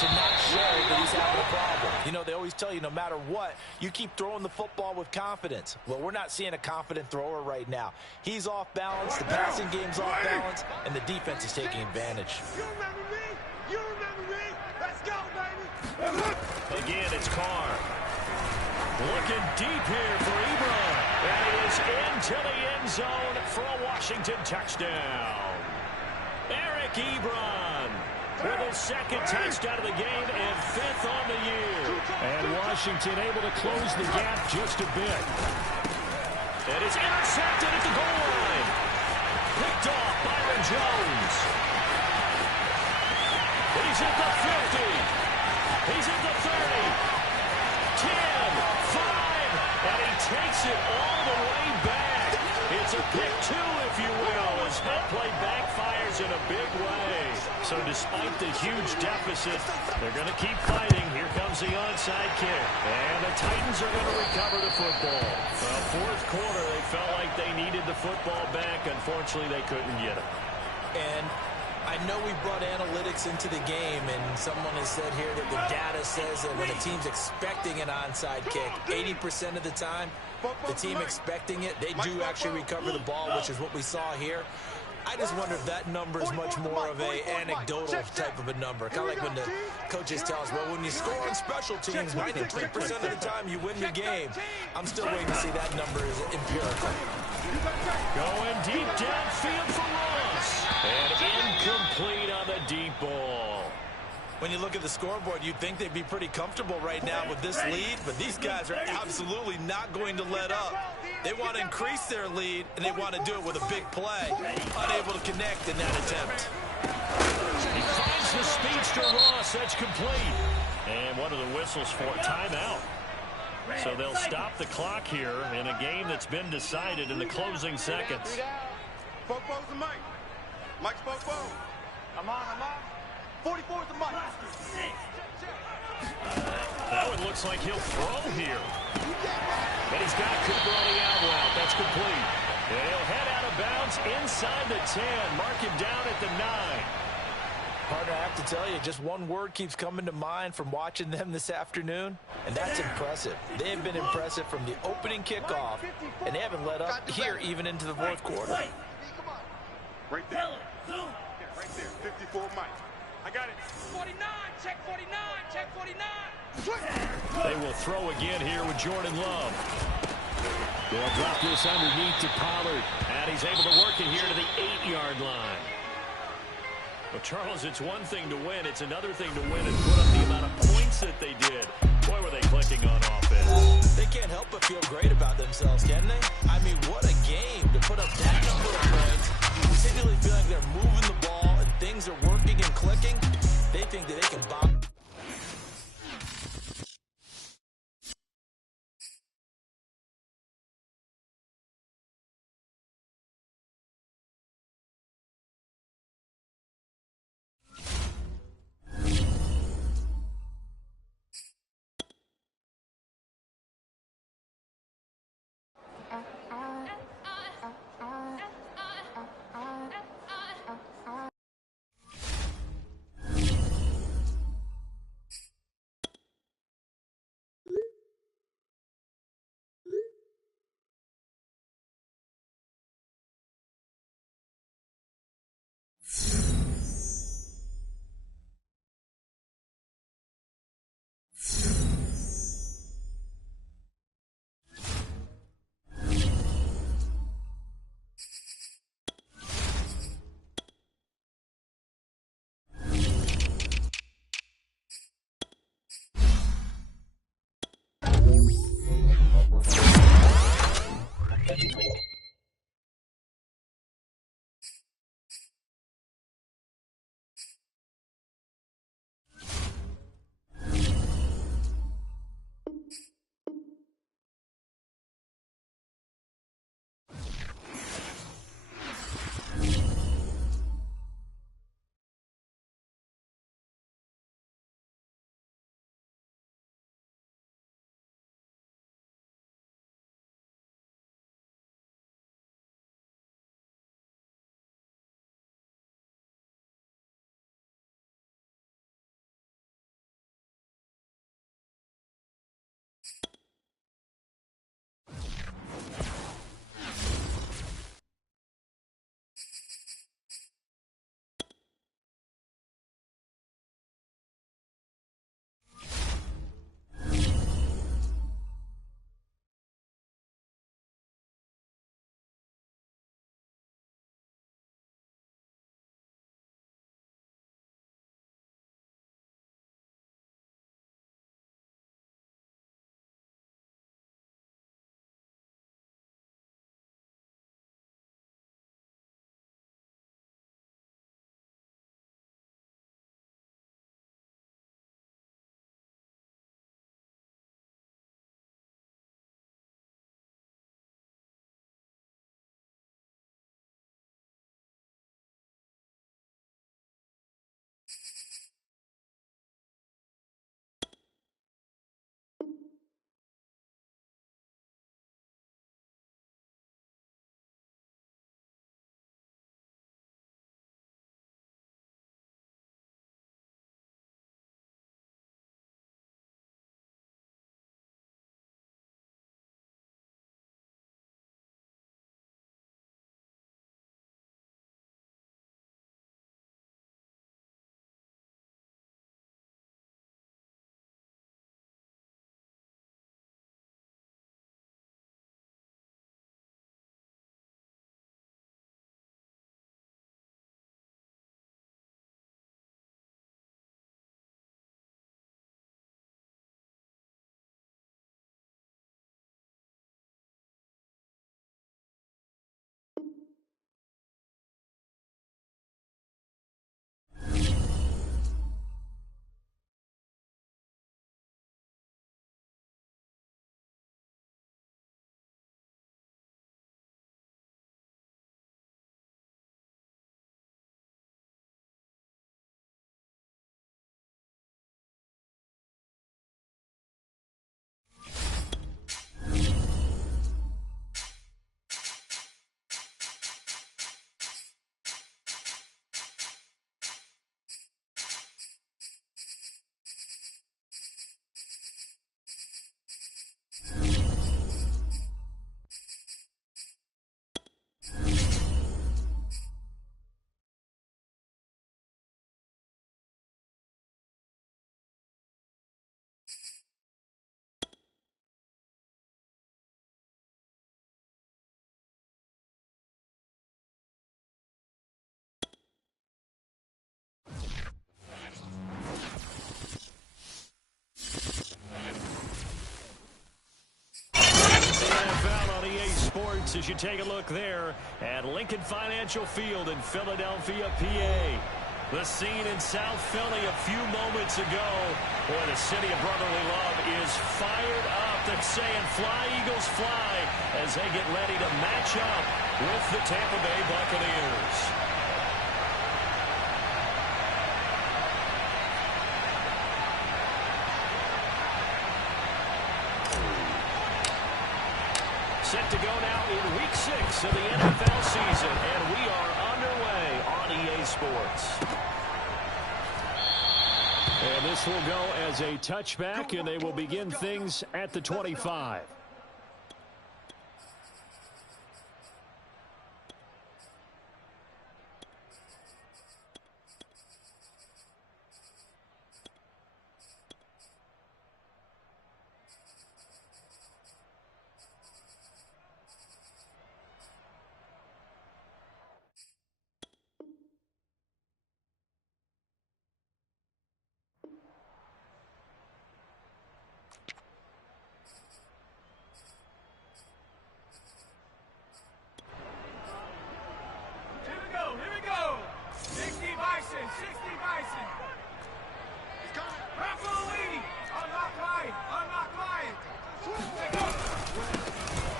to not show that he's having a problem. You know, they always tell you no matter what, you keep throwing the football with confidence. Well, we're not seeing a confident thrower right now. He's off balance, the passing game's off balance, and the defense is taking advantage. You remember me? You remember me? Let's go, baby. Again, it's Carr. Looking deep here for Ebron. And he is into the end zone for a Washington touchdown. Eric Ebron with his 2nd touchdown of the game and 5th on the year. And Washington able to close the gap just a bit. And it's intercepted at the goal line. Picked off Byron Jones. He's at the 50. He's at the 30. 10, 5, and he takes it all the way back. It's a pick 2, if you will, as that play backfires in a big way. So despite the huge deficit, they're going to keep fighting. Here comes the onside kick. And the Titans are going to recover the football. Well, 4th quarter, they felt like they needed the football back. Unfortunately, they couldn't get it. And I know we brought analytics into the game, and someone has said here that the data says that when a team's expecting an onside kick, 80% of the time, the team expecting it, they do actually recover the ball, which is what we saw here. I just wonder if that number is much more of a anecdotal type of a number. Kind of like when the coaches tell us, well, when you score on special teams, 93% of the time you win the game. I'm still waiting to see that number is empirical. Going deep downfield for Ross. And incomplete on the deep ball. When you look at the scoreboard, you'd think they'd be pretty comfortable right now with this lead, but these guys are absolutely not going to let up. They want to increase their lead, and they want to do it with a big play. Unable to connect in that attempt. He finds the speedster Ross. That's complete. And one of the whistles for timeout. So they'll stop the clock here in a game that's been decided in the closing seconds. Fofo's the Mike. Mike's Fofo. I'm on. 44's the Mike. Now it looks like he'll throw here. And he's got Cooper on the out route. That's complete. And he'll head out of bounds inside the 10. Mark him down at the 9. Partner, I have to tell you, just one word keeps coming to mind from watching them this afternoon, and that's impressive. They have been impressive from the opening kickoff, and they haven't let up here even into the fourth quarter. Right there. Right there. 54 Mike. I got it. 49, check 49, check 49. They will throw again here with Jordan Love. They'll drop this underneath to Pollard. And he's able to work it here to the 8-yard line. Well, Charles, it's one thing to win. It's another thing to win and put up the amount of points that they did. Boy, were they clicking on offense. They can't help but feel great about themselves, can they? I mean, what a game to put up that number of points. Continually feeling they're moving the ball and things are working and clicking. They think that they can bomb. Bucks as you take a look there at Lincoln Financial Field in Philadelphia, PA. The scene in South Philly a few moments ago. Boy, the city of brotherly love is fired up. They're saying fly, Eagles, fly, as they get ready to match up with the Tampa Bay Buccaneers. Set to go now in Week 6 of the NFL season, and we are underway on EA Sports. And this will go as a touchback, and they will begin things at the 25.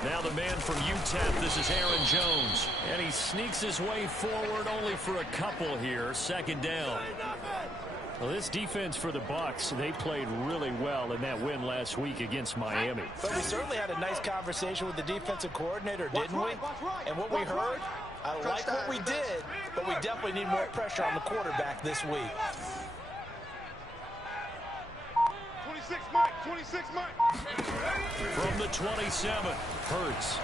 Now the man from UTEP, this is Aaron Jones. And he sneaks his way forward only for a couple here. Second down. Well, this defense for the Bucs, they played really well in that win last week against Miami. But we certainly had a nice conversation with the defensive coordinator, didn't we? And what we heard, I like what we did, but we definitely need more pressure on the quarterback this week. 26, Mike. 26, Mike. From the 27, Hurts.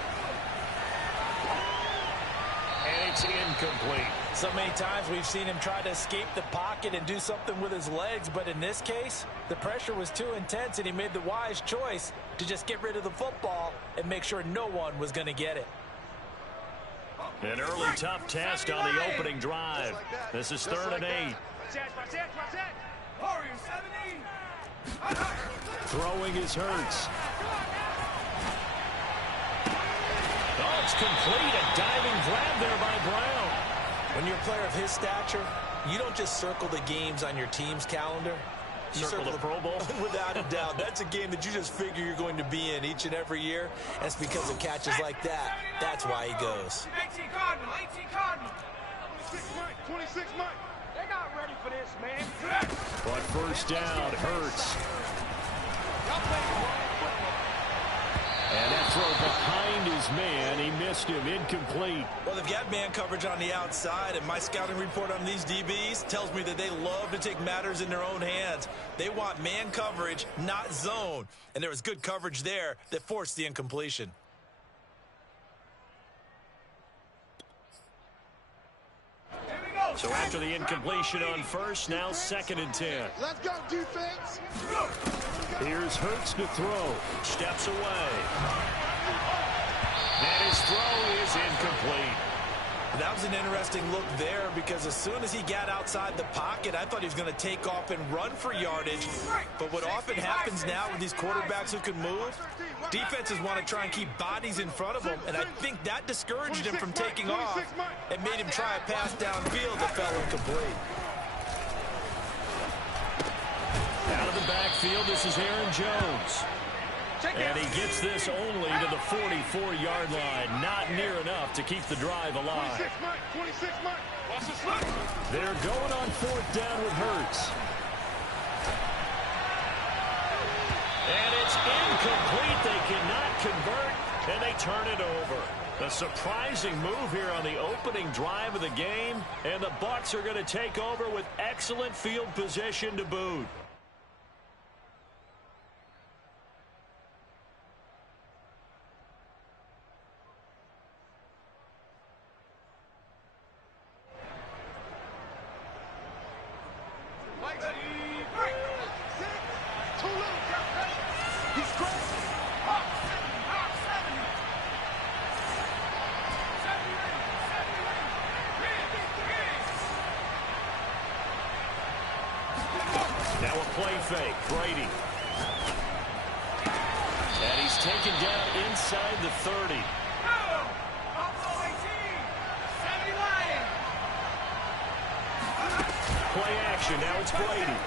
And it's incomplete. So many times we've seen him try to escape the pocket and do something with his legs, but in this case, the pressure was too intense, and he made the wise choice to just get rid of the football and make sure no one was going to get it. An early tough test on the opening drive. This is 3rd and 8. Throwing is Hurts. Oh, it's complete. A diving grab there by Brown. When you're a player of his stature, you don't just circle the games on your team's calendar. You circle the Pro Bowl? Without a doubt. That's a game that you just figure you're going to be in each and every year. That's because of catches like that. That's why he goes. 18 Cardinal, 18 Cardinal. 26, Mike. 26, Mike. They're not ready for this, man. But first down, Hurts. And that throw behind his man, he missed him, incomplete. Well, they've got man coverage on the outside, and my scouting report on these DBs tells me that they love to take matters in their own hands. They want man coverage, not zone. And there was good coverage there that forced the incompletion. So after the incompletion on first, now 2nd and 10. Let's go, defense. Here's Hurts to throw. Steps away. And his throw is incomplete. That was an interesting look there, because as soon as he got outside the pocket, I thought he was going to take off and run for yardage. But what often happens now with these quarterbacks who can move, defenses want to try and keep bodies in front of them, and I think that discouraged him from taking off and made him try a pass downfield that fell incomplete. Out of the backfield, this is Aaron Jones. And he gets this only to the 44-yard line. Not near enough to keep the drive alive. 26, Mike. 26, Mike. Watch the slip. They're going on 4th down with Hurts. And it's incomplete. They cannot convert, and they turn it over. A surprising move here on the opening drive of the game, and the Bucs are going to take over with excellent field position to boot. Now a play fake. Brady. And he's taken down inside the 30. play action. Now it's Brady.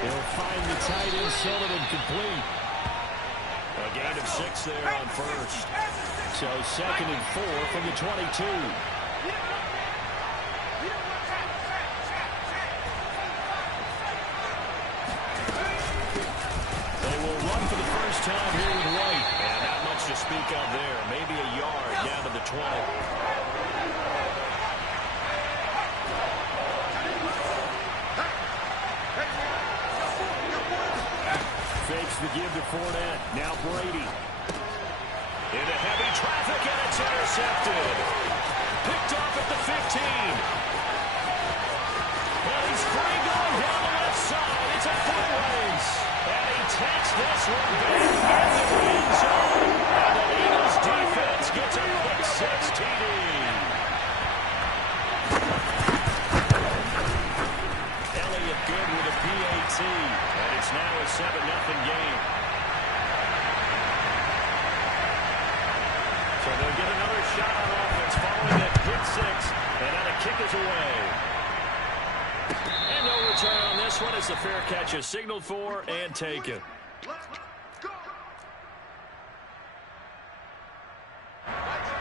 He'll find the tight end, Sullivan, complete. A gain of 6 there on first. So 2nd and 4 from the 22. They will run for the first time here with White. And not much to speak of there. Maybe a yard down to the 20. Fakes the give to Fournette. Now Brady. Into heavy traffic, and it's intercepted. Picked off at the 15. And he's free going down the left side. It's a foot race. And he takes this one back into the end zone. And the Eagles defense gets a pick 6 TD. Elliott good with a PAT. And it's now a 7-0 game. So they'll get another shot on offense following that pick 6. And now the kick is away. And no return on this one as the fair catch is signaled for and taken.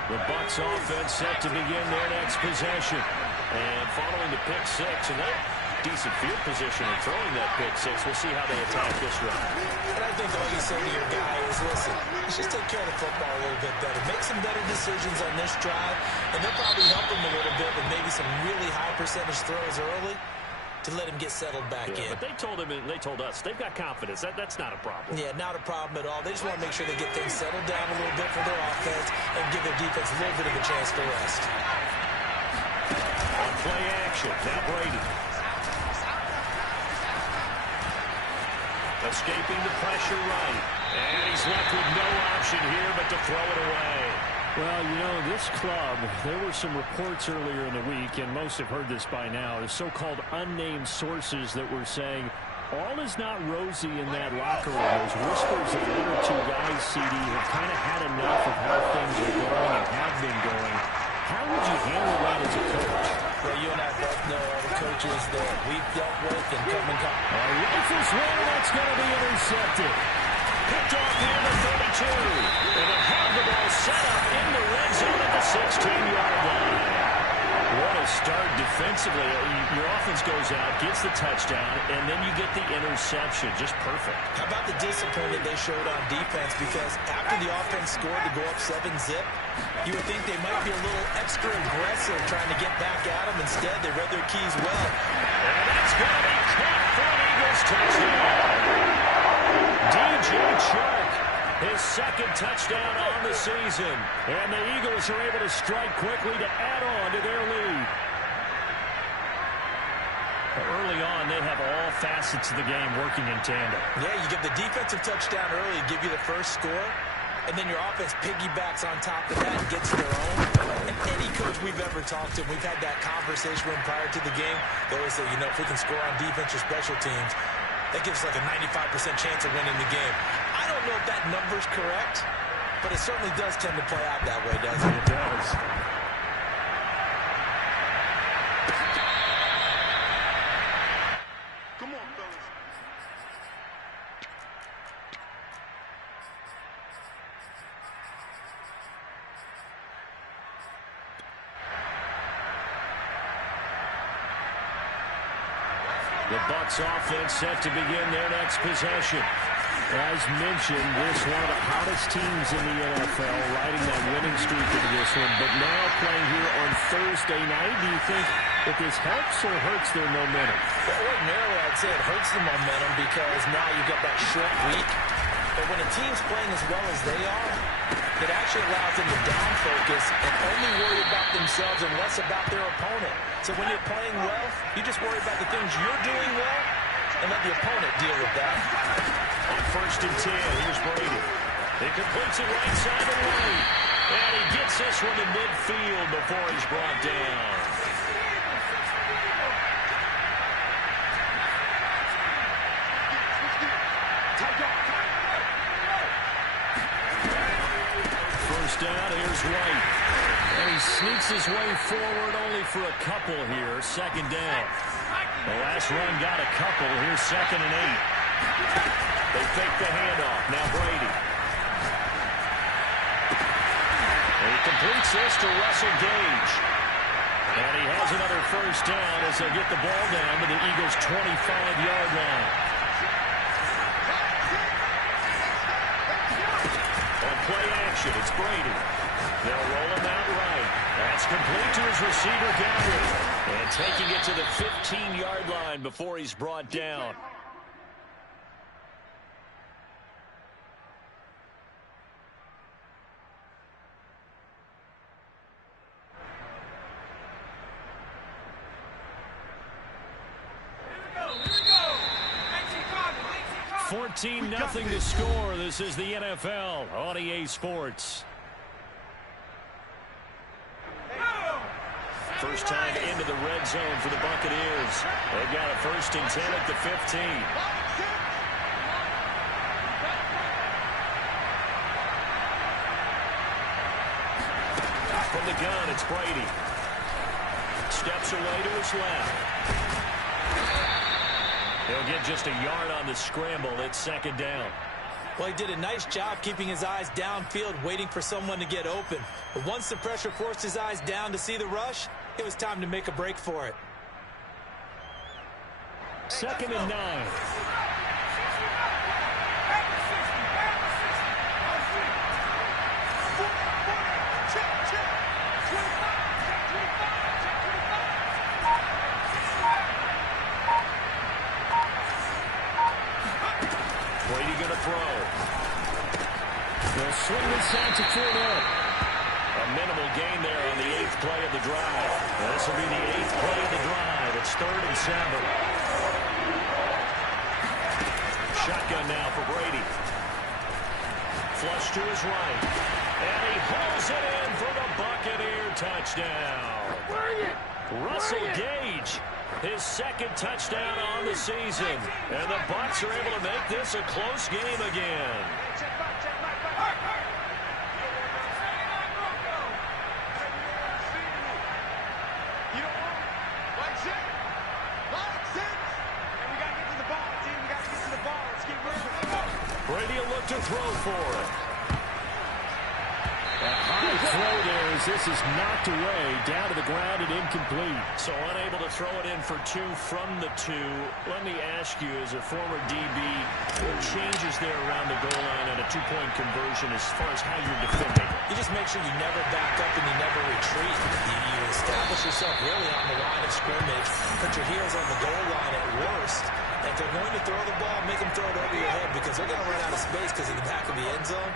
The Bucs offense set to begin their next possession. And following the pick 6, and that decent field position and throwing that pick 6, we'll see how they attack this drive. And I think all you say to your guy is, listen, let's just take care of the football a little bit better. Make some better decisions on this drive, and they'll probably help him a little bit with maybe some really high percentage throws early to let him get settled back in. But they told him, and they told us, they've got confidence. That's not a problem. Yeah, not a problem at all. They just want to make sure they get things settled down a little bit for their offense and give their defense a little bit of a chance to rest. On play action, now Brady. Escaping the pressure right. And he's left with no option here but to throw it away. Well, you know, this club, there were some reports earlier in the week, and most have heard this by now, the so-called unnamed sources that were saying all is not rosy in that locker room. Those whispers of 1 or 2 guys, CD, have kind of had enough of how things are going and have been going. How would you handle that as a coach? Well, you and I both know all the coaches that we've dealt with and come and come. Rifles one, that's going to be intercepted. Picked off near the 32. And they'll have the ball set up in the red zone at the 16-yard line. What a start defensively. Your offense goes out, gets the touchdown, and then you get the interception. Just perfect. How about the discipline that they showed on defense? Because after the offense scored to go up 7-zip, you would think they might be a little extra aggressive trying to get back at them. Instead, they read their keys well. And that's going to be caught for an Eagles touchdown. DJ Chark, his 2nd touchdown on the season. And the Eagles are able to strike quickly to add on to their lead. Early on, they have all facets of the game working in tandem. Yeah, you get the defensive touchdown early, give you the first score, and then your offense piggybacks on top of that and gets their own. And any coach we've ever talked to, we've had that conversation with them prior to the game. They always say, you know, if we can score on defense or special teams, that gives us like a 95% chance of winning the game. I don't know if that number's correct, but it certainly does tend to play out that way, doesn't it? It does. Come on, fellas. The Bucs offense set to begin their next possession. As mentioned, this one of the hottest teams in the NFL, riding that winning streak into this one, but now playing here on Thursday night. Do you think that this helps or hurts their momentum? Well, ordinarily, I'd say it hurts the momentum because now you get that short week. But when a team's playing as well as they are, it actually allows them to down focus and only worry about themselves and less about their opponent. So when you're playing well, you just worry about the things you're doing well and let the opponent deal with that. On 1st and 10, here's Brady. He completes it right side of the lane. And he gets this one to midfield before he's brought down. First down, here's White. And he sneaks his way forward only for a couple here. Second down. The last run got a couple. Here's 2nd and 8. They fake the handoff. Now Brady. And he completes this to Russell Gage. And he has another first down as they get the ball down to the Eagles' 25-yard line. On play action, it's Brady. They'll roll him out right. That's complete to his receiver, Gabbert. And taking it to the 15-yard line before he's brought down. Nothing to score. This is the NFL on EA Sports. First time into the red zone for the Buccaneers. They've got a 1st and 10 at the 15. From the gun, it's Brady. Steps away to his left. He'll get just a yard on the scramble. It's 2nd down. Well, he did a nice job keeping his eyes downfield, waiting for someone to get open. But once the pressure forced his eyes down to see the rush, it was time to make a break for it. 2nd and 9. Brady going to throw. They'll swing this out to Fournette. A minimal gain there on the 8th play of the drive. This will be the 8th play of the drive. It's 3rd and 7. Shotgun now for Brady. Flush to his right. And he hauls it in for the Buccaneer touchdown. Russell Gage, his 2nd touchdown on the season. And the Bucs are able to make this a close game again. Brady will look to throw for it. A high throw there as this is knocked away, down to the ground and incomplete. So unable to throw it in for 2 from the 2. Let me ask you, as a former DB, what changes there around the goal line on a 2-point conversion as far as how you're defending? You just make sure you never back up and you never retreat. You establish yourself really on the line of scrimmage, put your heels on the goal line at worst. And if they're going to throw the ball, make them throw it over your head because they're going to run out of space because in the back of the end zone,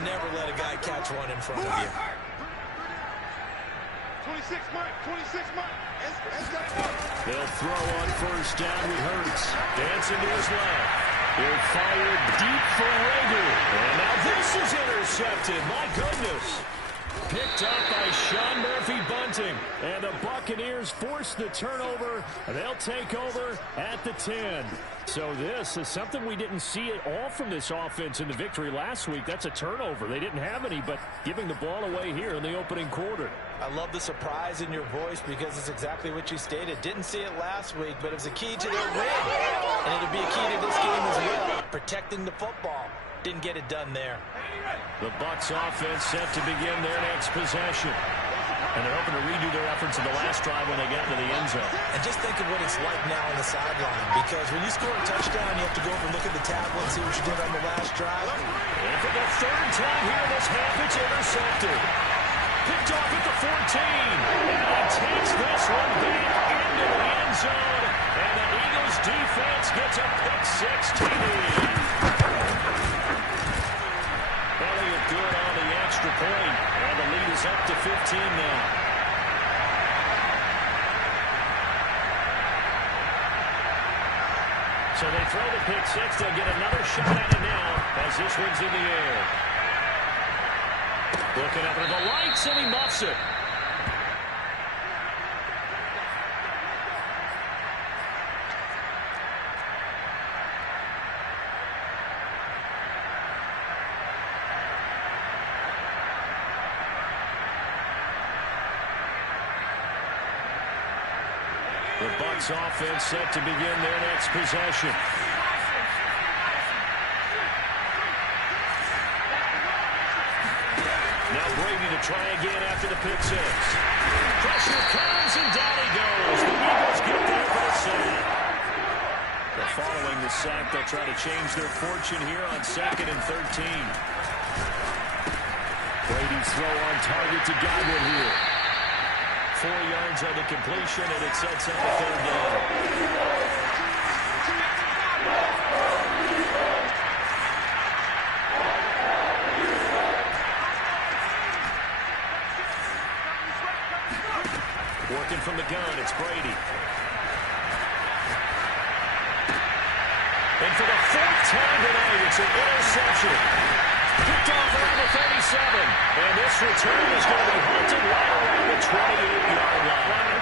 never let a guy catch one in front of you. 26 Mike, 26 Mike. They'll throw on first down with Hurts. Dancing to his left. He'll fire deep for Rager. And now this is intercepted. My goodness. Picked up by Sean Murphy-Bunting. And the Buccaneers force the turnover. They'll take over at the 10. So this is something we didn't see at all from this offense in the victory last week. That's a turnover. They didn't have any, but giving the ball away here in the opening quarter. I love the surprise in your voice because it's exactly what you stated. Didn't see it last week, but it was a key to their win. And it'll be a key to this game as well. Protecting the football. Didn't get it done there. The Bucs offense set to begin their next possession. And they're hoping to redo their efforts in the last drive when they got to the end zone. And just think of what it's like now on the sideline. Because when you score a touchdown, you have to go over and look at the tablet and see what you did on the last drive. And for the 3rd time here this half, it's intercepted. Picked off at the 14. And he takes this one back into the end zone. And the Eagles defense gets a pick-6 TD. Elliott good on the extra point. And the lead is up to 15 now. So they throw the pick-6. They'll get another shot at it now as this one's in the air. Looking up at the lights, and he muffs it. Bucs offense set to begin their next possession. Now Brady to try again after the pick six. Pressure comes, and down he goes. The Eagles get there for the sack. Following the sack, they'll try to change their fortune here on 2nd and 13. Brady's throw on target to Godwin here. 4 yards on the completion, and it sets up a 3rd down. Working from the gun, it's Brady. And for the 4th time tonight, it's an interception. Picked off around the 37. And this return is going to be hunted right around the 28-yard line.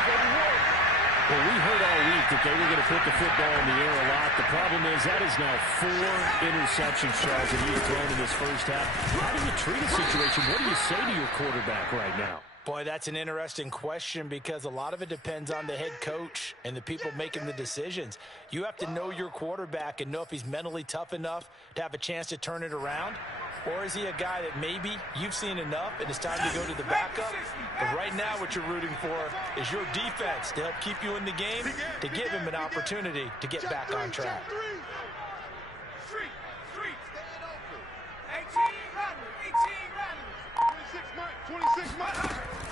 Well, we heard all week that they were going to put the football in the air a lot. The problem is that is now 4 interceptions, Charles, that he's thrown in this first half. How do you treat a situation? What do you say to your quarterback right now? Boy, that's an interesting question because a lot of it depends on the head coach and the people making the decisions. You have to know your quarterback and know if he's mentally tough enough to have a chance to turn it around. Or is he a guy that maybe you've seen enough and it's time to go to the backup? But right now what you're rooting for is your defense to help keep you in the game, to give him an opportunity to get back on track.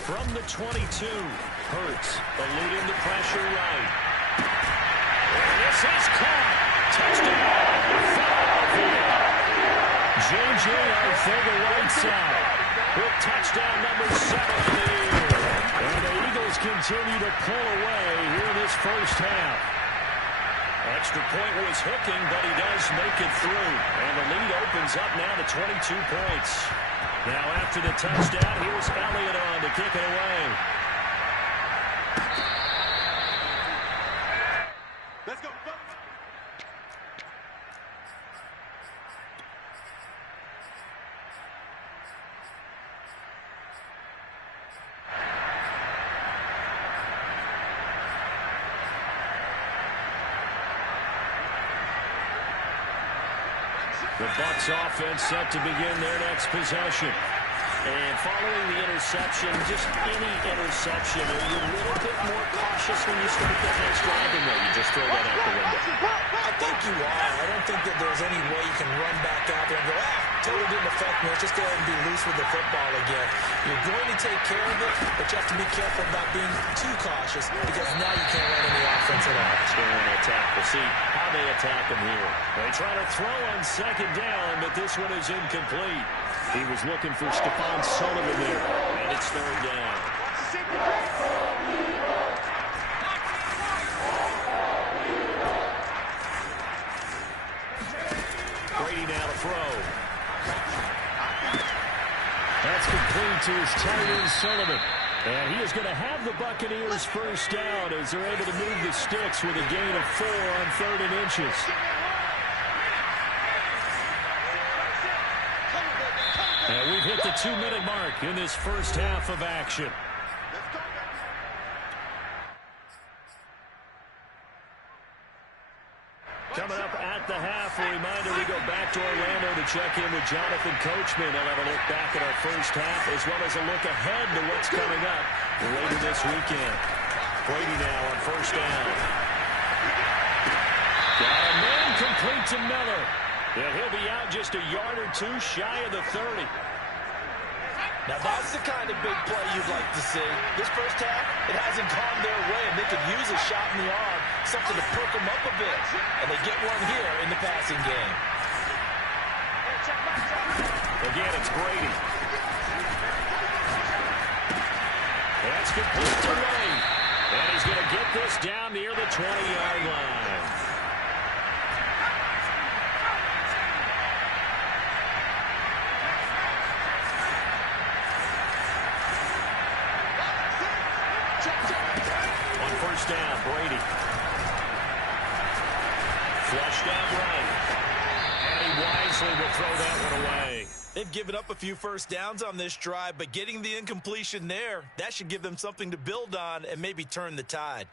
From the 22, Hurts eluding the pressure right. This is caught. Touchdown, Philadelphia. J.J. Arcega right side with touchdown number 7 in the year. And the Eagles continue to pull away here in this first half. Extra point was hooking, but he does make it through. And the lead opens up now to 22 points. Now after the touchdown, here's Elliott on to kick it away. Let's go. The Bucs offense set to begin their next possession. And following the interception, just any interception, are you a little bit more cautious when you start that next drive, or no, you just throw that out the window? I think you are. I don't think that there's any way you can run back out there and go, totally didn't affect me. Let's just go ahead and be loose with the football again. You're going to take care of it, but you have to be careful about being too cautious because now you can't run any offense at all. They're going to attack. We'll see how they attack him here. They try to throw on 2nd down, but this one is incomplete. He was looking for Stephon Sullivan there, and it's 3rd down. Brady now to throw. That's complete to his tight end, Sullivan. And he is going to have the Buccaneers first down as they're able to move the sticks with a gain of 4 on 3rd and inches. And we've hit the 2-minute mark in this first half of action. Coming up at the half, a reminder we go back to Orlando to check in with Jonathan Coachman. He'll have a look back at our first half as well as a look ahead to what's coming up later this weekend. Brady now on 1st down. Got a man complete to Miller. And he'll be out just a yard or 2 shy of the 30. Now that's the kind of big play you'd like to see. This first half, it hasn't gone their way, and they could use a shot in the arm, something to perk them up a bit. And they get one here in the passing game. Again, it's Brady. That's complete to Wright. And he's going to get this down near the 20-yard line. On 1st down, Brady. Flushed out right. And he wisely will throw that one away. They've given up a few first downs on this drive, but getting the incompletion there, that should give them something to build on and maybe turn the tide.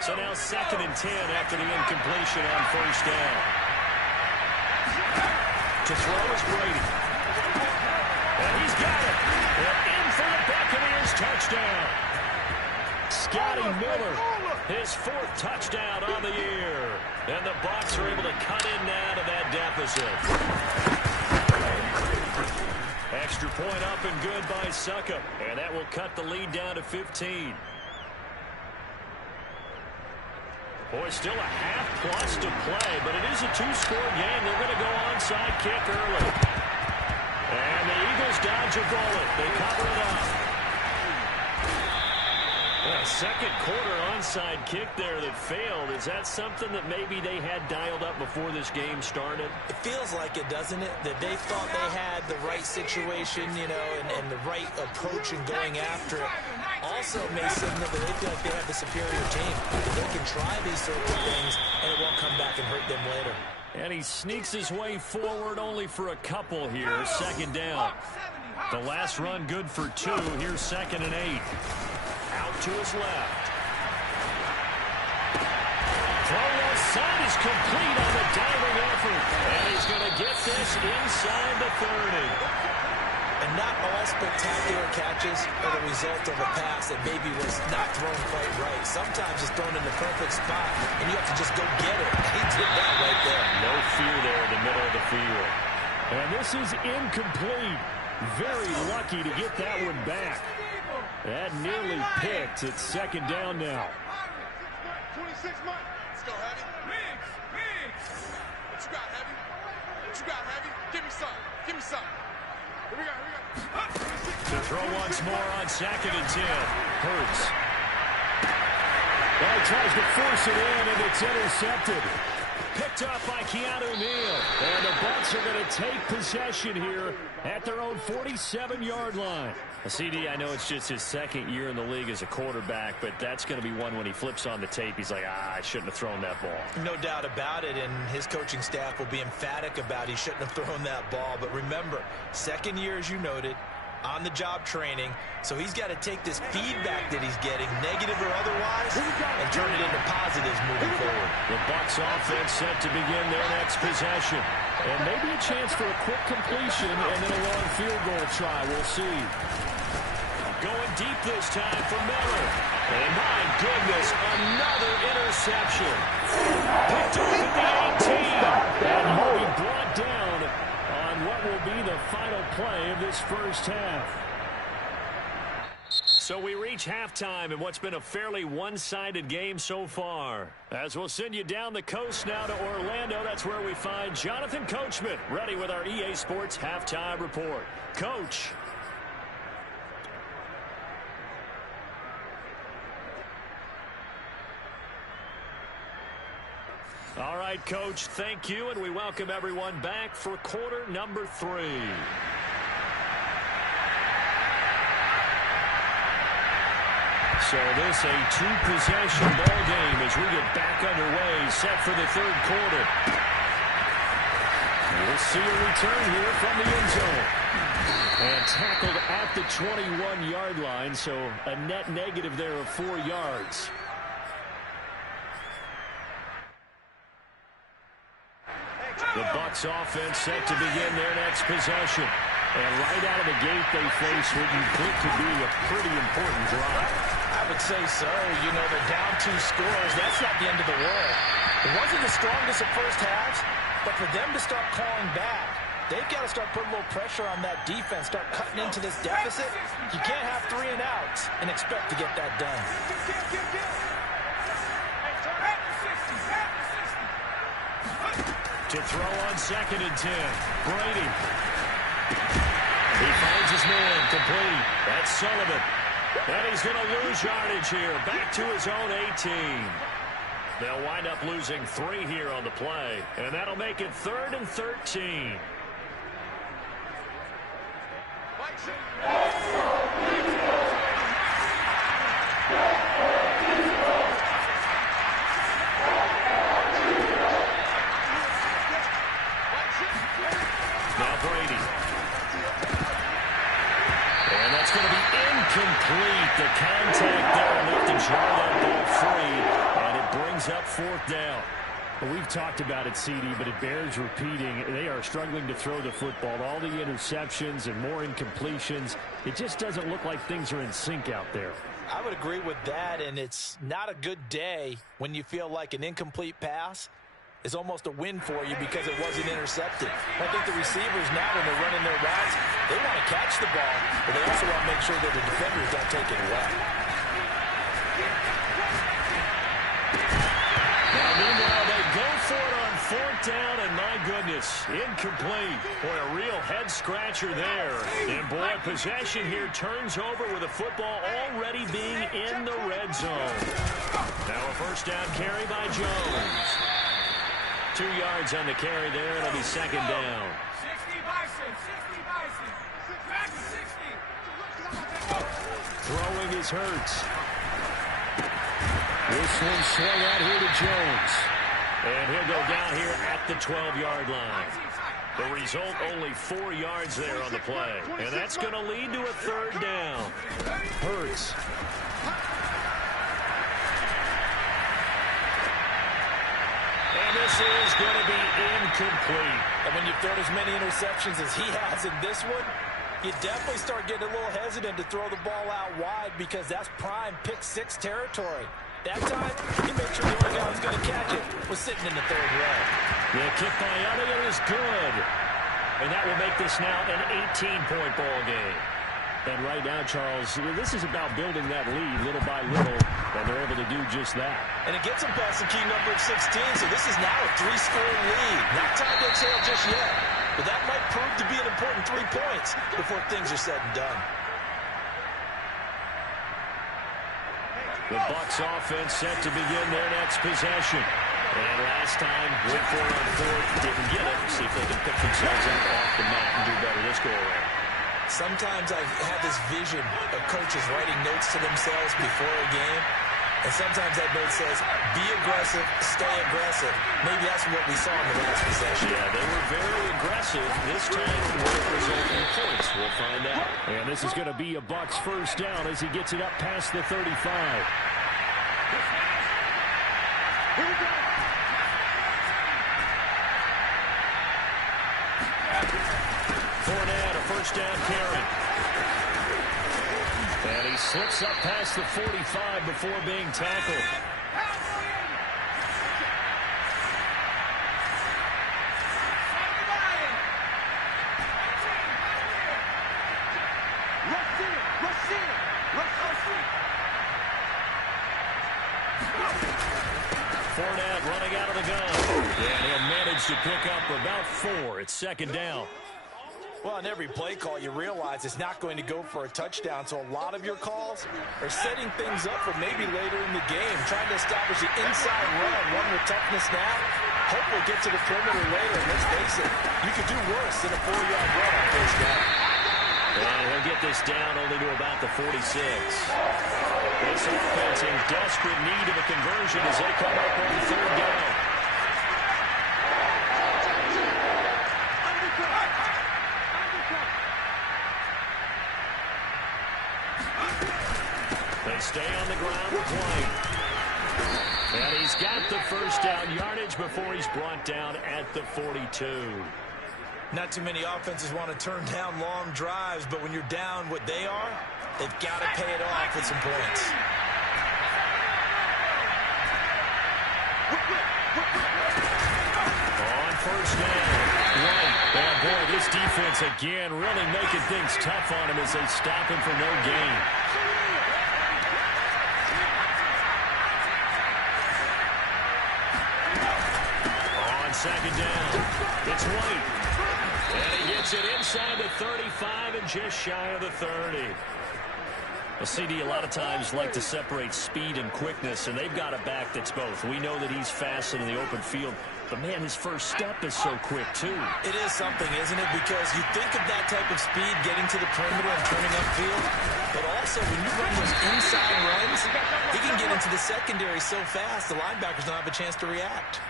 So now 2nd and 10 after the incompletion on first down. To throw is Brady. And he's got it. And in for the Buccaneers touchdown. Scotty Miller, his 4th touchdown on the year. And the Bucs are able to cut in now to that deficit. Extra point up and good by Suckup. And that will cut the lead down to 15. Boy, still a half plus to play, but it is a 2-score game. They're going to go onside kick early. And the Eagles dodge a bullet. They cover it up. A second quarter onside kick there that failed. Is that something that maybe they had dialed up before this game started? It feels like it, doesn't it? That they thought they had the right situation, you know, and the right approach in going after it. Also may signal that they feel like they have the superior team. They can try these sort of things, and it won't come back and hurt them later. And he sneaks his way forward only for a couple here. 2nd down. The last run good for 2. Here's 2nd and 8. Out to his left. Throw left side is complete on the diving effort. And he's going to get this inside the 30. And not all spectacular catches are the result of a pass that maybe was not thrown quite right. Sometimes it's thrown in the perfect spot, and you have to just go get it. He did that right there. No fear there in the middle of the field. And this is incomplete. Very lucky to get that one back. That nearly picked. It's 2nd down now. 26 months. Let's go, Heavy. Migs. What you got, Heavy? What you got, Heavy? Give me something. Give me something. Here we go. To throw once more on 2nd and 10. Hurts. Well, he tries to force it in, and it's intercepted. Picked up by Keanu Neal. And the Bucs are going to take possession here at their own 47-yard line. CD, I know it's just his 2nd year in the league as a quarterback, but that's going to be one when he flips on the tape, he's like, I shouldn't have thrown that ball. No doubt about it, and his coaching staff will be emphatic about he shouldn't have thrown that ball. But remember, 2nd year, as you noted, on-the-job training, so he's got to take this feedback that he's getting, negative or otherwise, and turn it into positives moving forward. The Bucs offense set to begin their next possession. And maybe a chance for a quick completion and then a long field goal try. We'll see. Going deep this time for Miller. And my goodness, another interception. Picked off at the 18. And he'll be brought down on what will be the final play of this first half. So we reach halftime in what's been a fairly one-sided game so far. As we'll send you down the coast now to Orlando, that's where we find Jonathan Coachman ready with our EA Sports Halftime Report. Coach. All right, Coach, thank you, and we welcome everyone back for quarter number 3. So this a 2-possession ball game as we get back underway, set for the 3rd quarter. We'll see a return here from the end zone. And tackled at the 21-yard line, so a net negative there of 4 yards. The Bucs offense set to begin their next possession. And right out of the gate, they face what you think could be a pretty important drive. I would say so. You know, they're down 2 scores. That's not the end of the world. It wasn't the strongest of first halves, but for them to start calling back, they've got to start putting a little pressure on that defense, start cutting into this deficit. You can't have 3 and outs and expect to get that done. To throw on 2nd and 10. Brady. He finds his man complete. That's Sullivan. And he's going to lose yardage here. Back to his own 18. They'll wind up losing 3 here on the play. And that'll make it 3rd and 13. Now Brady. And that's going to be incomplete. The contact there left to jar that ball free. And 4th down. Well, we've talked about it, CD, but it bears repeating. They are struggling to throw the football. All the interceptions and more incompletions. It just doesn't look like things are in sync out there. I would agree with that, and it's not a good day when you feel like an incomplete pass is almost a win for you because it wasn't intercepted. I think the receivers now, when they're running their routes, they want to catch the ball, but they also want to make sure that the defenders don't take it away. Now, meanwhile, they go for it on 4th down, and my goodness, incomplete. Boy, a real head-scratcher there. And, boy, possession here turns over with the football already being in the red zone. Now a 1st down carry by Jones. 2 yards on the carry there. It'll be 2nd down. 60 Bison, 60 Bison. Back to 60. Throwing is Hurts. This one swung out here to Jones. And he'll go down here at the 12-yard line. The result, only 4 yards there on the play. And that's going to lead to a 3rd down. Hurts. And this is going to be incomplete. And when you've thrown as many interceptions as he has in this one, you definitely start getting a little hesitant to throw the ball out wide because that's prime pick-6 territory. That time, he made sure the only guy who was going to catch it was sitting in the 3rd row. The kick by Elliott is good. And that will make this now an 18-point ball game. And right now, Charles, this is about building that lead little by little, and they're able to do just that. And it gets them past the key number of 16, so this is now a 3-score lead. Not time to exhale just yet, but that might prove to be an important 3 points before things are said and done. The Bucs offense set to begin their next possession. And last time, went for it on 4th, didn't get it. See if they can pick themselves up off the mat and do better this go around. Sometimes I have this vision of coaches writing notes to themselves before a game. And sometimes that note says, be aggressive, stay aggressive. Maybe that's what we saw in the last possession. Yeah, they were very aggressive. This time, will it result in points? We'll find out. And this is going to be a Bucs 1st down as he gets it up past the 35. Fournette, a 1st down carry. And he slips up past the 45 before being tackled. Fournette running out of the gun. And he'll manage to pick up about 4. It's 2nd down. Well, on every play call, you realize it's not going to go for a touchdown, so a lot of your calls are setting things up for maybe later in the game, trying to establish the inside run with toughness now. Hopefully get to the perimeter later. Let's face it, you could do worse than a 4-yard run on 1st down. And he'll get this down only to about the 46. This offense in desperate need of a conversion as they come up on 3rd down. They stay on the ground with White. And he's got the 1st down yardage before he's brought down at the 42. Not too many offenses want to turn down long drives, but when you're down what they are, they've got to pay it off with some points. On 1st down, White. Oh, boy, this defense again really making things tough on him as they stop him for no gain. On 2nd down, it's White. And he gets it inside the 35 and just shy of the 30. Well, CD, a lot of times like to separate speed and quickness, and they've got a back that's both. We know that he's fast in the open field, but, man, his first step is so quick, too. It is something, isn't it? Because you think of that type of speed getting to the perimeter and turning upfield, but also when you run those inside runs, he can get into the secondary so fast the linebackers don't have a chance to react.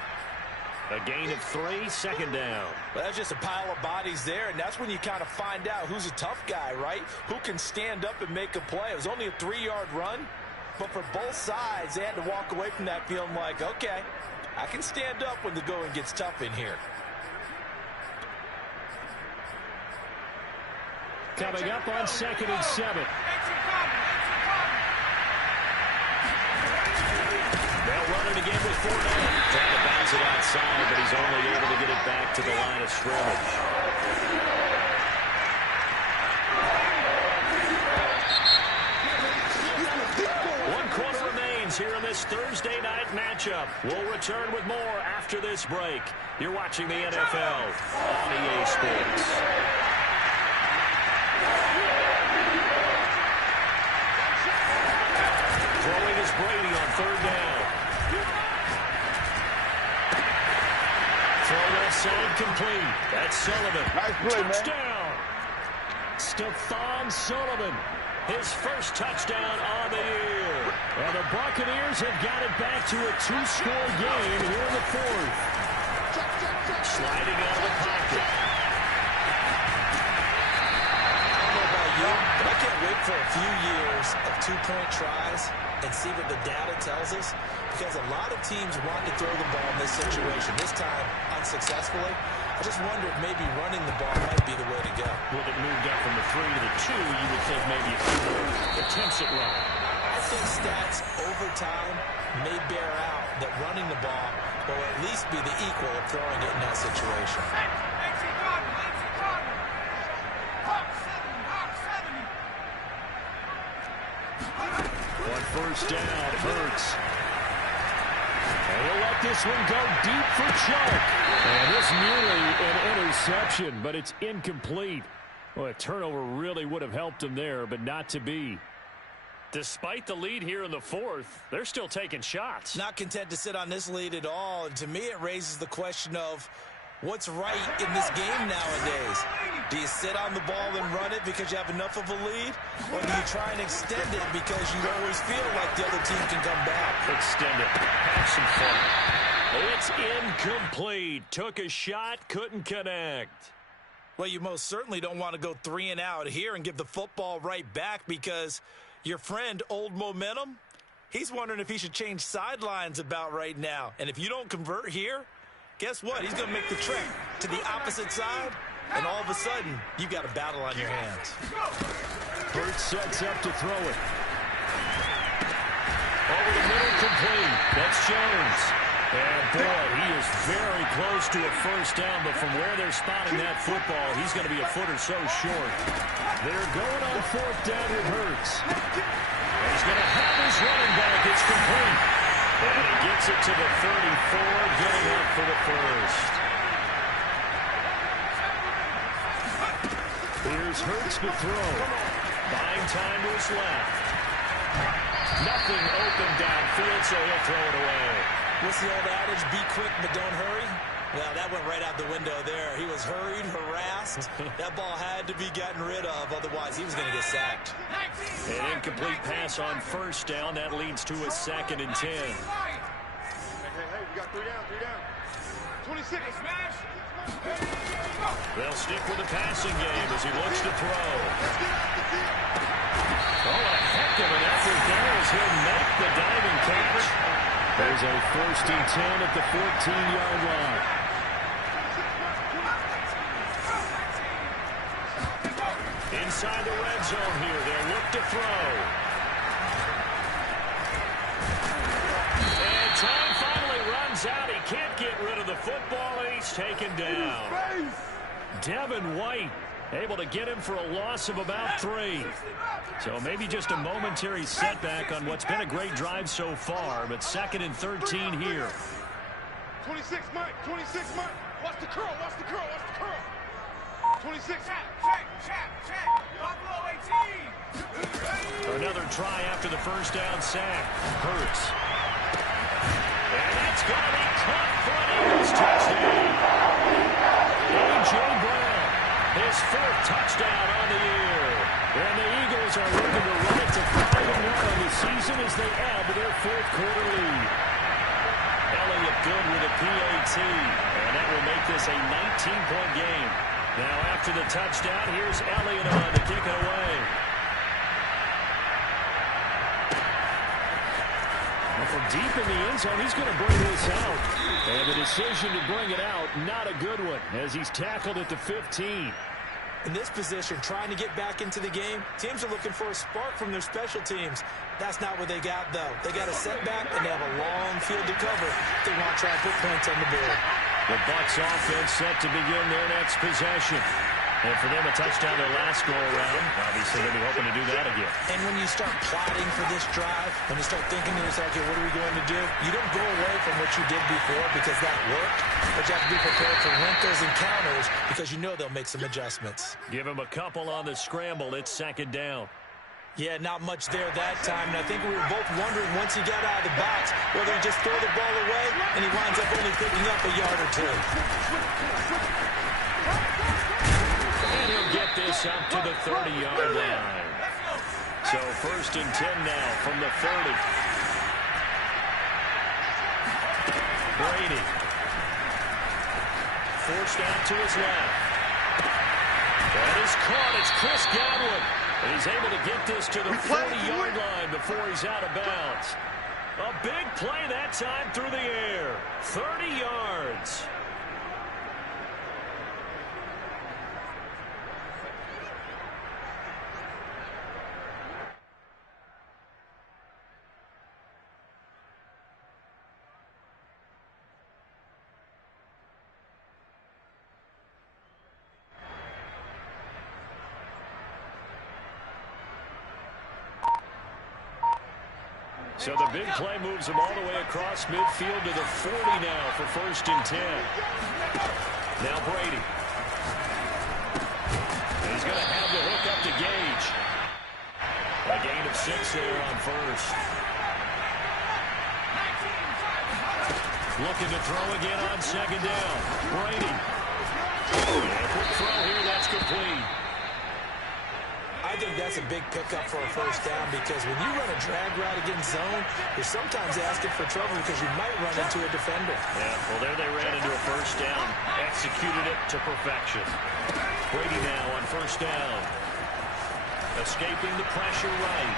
A gain of 3, 2nd down. Well, that's just a pile of bodies there, and that's when you kind of find out who's a tough guy, right? Who can stand up and make a play. It was only a 3-yard run, but for both sides, they had to walk away from that feeling like, okay, I can stand up when the going gets tough in here. Coming up on 2nd and 7. They'll run it again with 4 down. Trying to bounce it outside, but he's only able to get it back to the line of scrimmage. One quarter remains here in this Thursday night matchup. We'll return with more after this break. You're watching the NFL on EA Sports. Throwing is Brady on 3rd down. Throw left side complete. That's Sullivan. Nice play, touchdown. Stephon Sullivan. His first touchdown on the year. And the Buccaneers have got it back to a 2-score game here in the 4th. Sliding out of the pocket. I don't know about you, but I can't wait for a few years of 2-point tries and see what the data tells us, because a lot of teams want to throw the ball in this situation, this time unsuccessfully. I just wonder if maybe running the ball might be the way to go. With it moved up from the 3 to the 2, you would think maybe a few more attempts at running. I think stats over time may bear out that running the ball will at least be the equal of throwing it in that situation. On 1st down, Hurts. And he'll let this one go deep for Chuck. And it's nearly an interception, but it's incomplete. Well, a turnover really would have helped him there, but not to be. Despite the lead here in the 4th, they're still taking shots. Not content to sit on this lead at all. And to me, it raises the question of what's right in this game nowadays. Do you sit on the ball and run it because you have enough of a lead? Or do you try and extend it because you always feel like the other team can come back? Extend it. Have some fun. It's incomplete. Took a shot, couldn't connect. Well, you most certainly don't want to go 3 and out here and give the football right back, because your friend, Old Momentum, he's wondering if he should change sidelines about right now. And if you don't convert here, guess what? He's going to make the trek to the opposite side, and all of a sudden, you've got a battle on your hands. Hurts sets up to throw it. Over the middle, complete. That's Jones. And boy, he is very close to a 1st down, but from where they're spotting that football, he's going to be a foot or so short. They're going on 4th down with Hurts. And he's going to have his running back. It's complete. And he gets it to the 34, getting up for the 1st. Here's Hurts to throw. Buying time to his left. Nothing open downfield, so he'll throw it away. What's the old adage? Be quick, but don't hurry. Well, that went right out the window there. He was hurried, harassed. That ball had to be gotten rid of, otherwise he was going to get sacked. An incomplete pass on 1st down. That leads to a 2nd and 10. Hey, we got 3 down, 3 down. 26. They'll stick with the passing game as he looks to throw. Oh, a heck of an effort there as he'll make the diving catch. There's a 1st and 10 at the 14-yard line. Inside the red zone here, they'll look to throw. And time finally runs out. He can't get rid of the football, and he's taken down. Devin White able to get him for a loss of about 3. So maybe just a momentary setback on what's been a great drive so far, but 2nd and 13 here. 26, Mike. 26, Mike. Watch the curl. Watch the curl. Watch the curl. 26. Another try after the 1st down sack. Hurts. And that's going to be caught for an Eagles touchdown. A.J. Brown, his 4th touchdown on the year. And the Eagles are looking to run it to 5-1 on the season as they add to their 4th quarter lead. Elliott good with a PAT, and that will make this a 19-point game. Now after the touchdown, here's Elliott on to kick it away. And from deep in the end zone, he's going to bring this out. And the decision to bring it out, not a good one, as he's tackled at the 15. In this position, trying to get back into the game, teams are looking for a spark from their special teams. That's not what they got, though. They got a setback, and they have a long field to cover if they want to try and put points on the board. The Bucs offense set to begin their next possession. And for them, a touchdown their last go-around. Obviously, they'll be hoping to do that again. And when you start plotting for this drive, when you start thinking to yourself, okay, what are we going to do? You don't go away from what you did before because that worked. But you have to be prepared for wrinkles and counters because you know they'll make some adjustments. Give him a couple on the scramble. It's second down. Yeah, not much there that time. And I think we were both wondering once he got out of the box whether he just throw the ball away and he winds up only picking up a yard or two. And he'll get this up to the 30-yard line. So 1st and 10 now from the 30. Brady. Forced out to his left. That is caught. It's Chris Godwin. And he's able to get this to the 40-yard line before he's out of bounds. A big play that time through the air. 30 yards. So the big play moves him all the way across midfield to the 40 now for 1st and 10. Now Brady. And he's going to have the hook up to Gage. A gain of 6 there on 1st. Looking to throw again on 2nd down. Brady. And a quick throw here, that's complete. I think that's a big pickup for a 1st down because when you run a drag route against zone, you're sometimes asking for trouble because you might run into a defender. Yeah, well, there they ran into a 1st down. Executed it to perfection. Brady now on 1st down. Escaping the pressure right.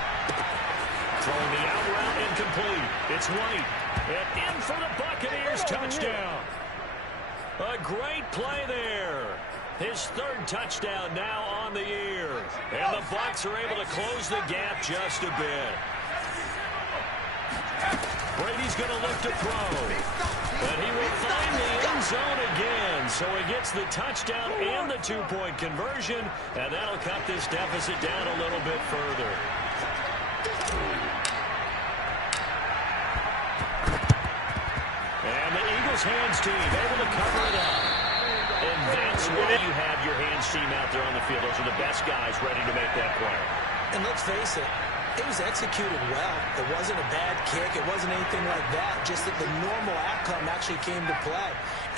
Throwing the out route incomplete. It's White. And in for the Buccaneers touchdown. A great play there. His 3rd touchdown now on the year. And the Bucs are able to close the gap just a bit. Brady's going to look to throw. But he will find the end zone again. So he gets the touchdown and the 2-point conversion. And that'll cut this deficit down a little bit further. And the Eagles hands team able to cover it up. And that's why you have your hands team out there on the field. Those are the best guys ready to make that play. And let's face it, it was executed well. It wasn't a bad kick. It wasn't anything like that. Just that the normal outcome actually came to play.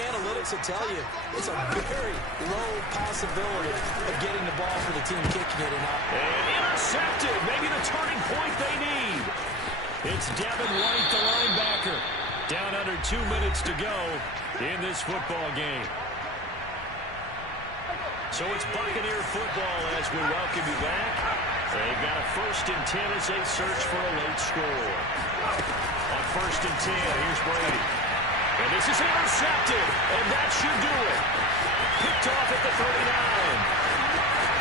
Analytics will tell you it's a very low possibility of getting the ball for the team kicking it or not. And intercepted. Maybe the turning point they need. It's Devin White, the linebacker. Down under 2 minutes to go in this football game. So it's Buccaneer football as we welcome you back. They've got a 1st and 10 as they search for a late score. On 1st and 10, here's Brady. And this is intercepted, and that should do it. Picked off at the 39.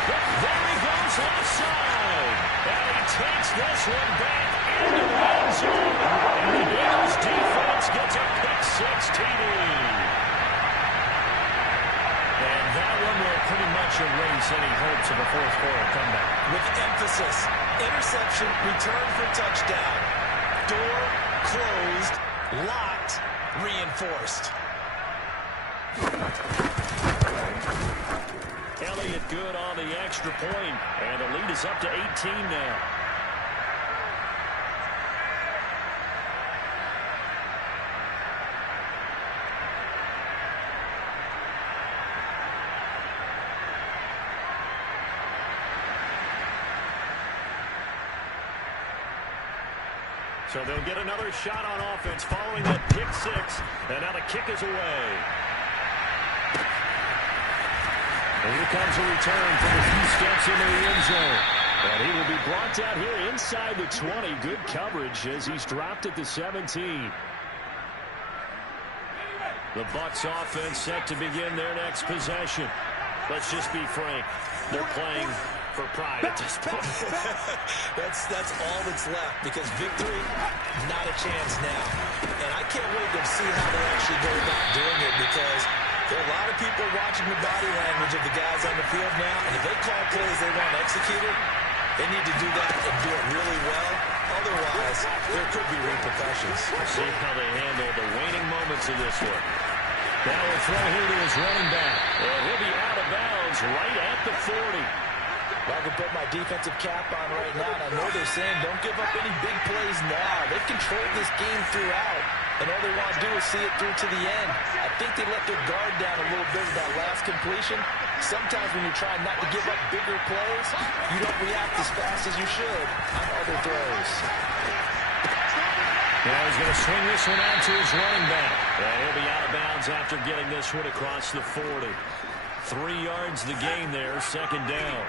But there he goes left side. And he takes this one back into the end zone. And the Eagles defense gets a pick-6 TD. And that one will pretty much erase any hopes of a 4th quarter comeback. With emphasis, interception, return for touchdown. Door closed, locked, reinforced. Elliott good on the extra point, and the lead is up to 18 now. So they'll get another shot on offense following that pick-6. And now the kick is away. And here comes a return from a few steps into the end zone. And he will be brought down here inside the 20. Good coverage as he's dropped at the 17. The Bucs offense set to begin their next possession. Let's just be frank. They're playing for pride at this point. that's all that's left, because victory, not a chance now. And I can't wait to see how they actually go about doing it, because there are a lot of people watching the body language of the guys on the field now, and if they call plays they want executed, they need to do that and do it really well. Otherwise, there could be repercussions. We'll see how they handle the waning moments of this one. Now we'll throw here to his running back. And he'll be out of bounds right at the 40. Well, I can put my defensive cap on right now, and I know they're saying don't give up any big plays now. They've controlled this game throughout, and all they want to do is see it through to the end. I think they let their guard down a little bit with that last completion. Sometimes when you're trying not to give up bigger plays, you don't react as fast as you should on other throws. Now he's going to swing this one out to his running back. And he'll be out of bounds after getting this one across the 40. 3 yards the gain there, second down.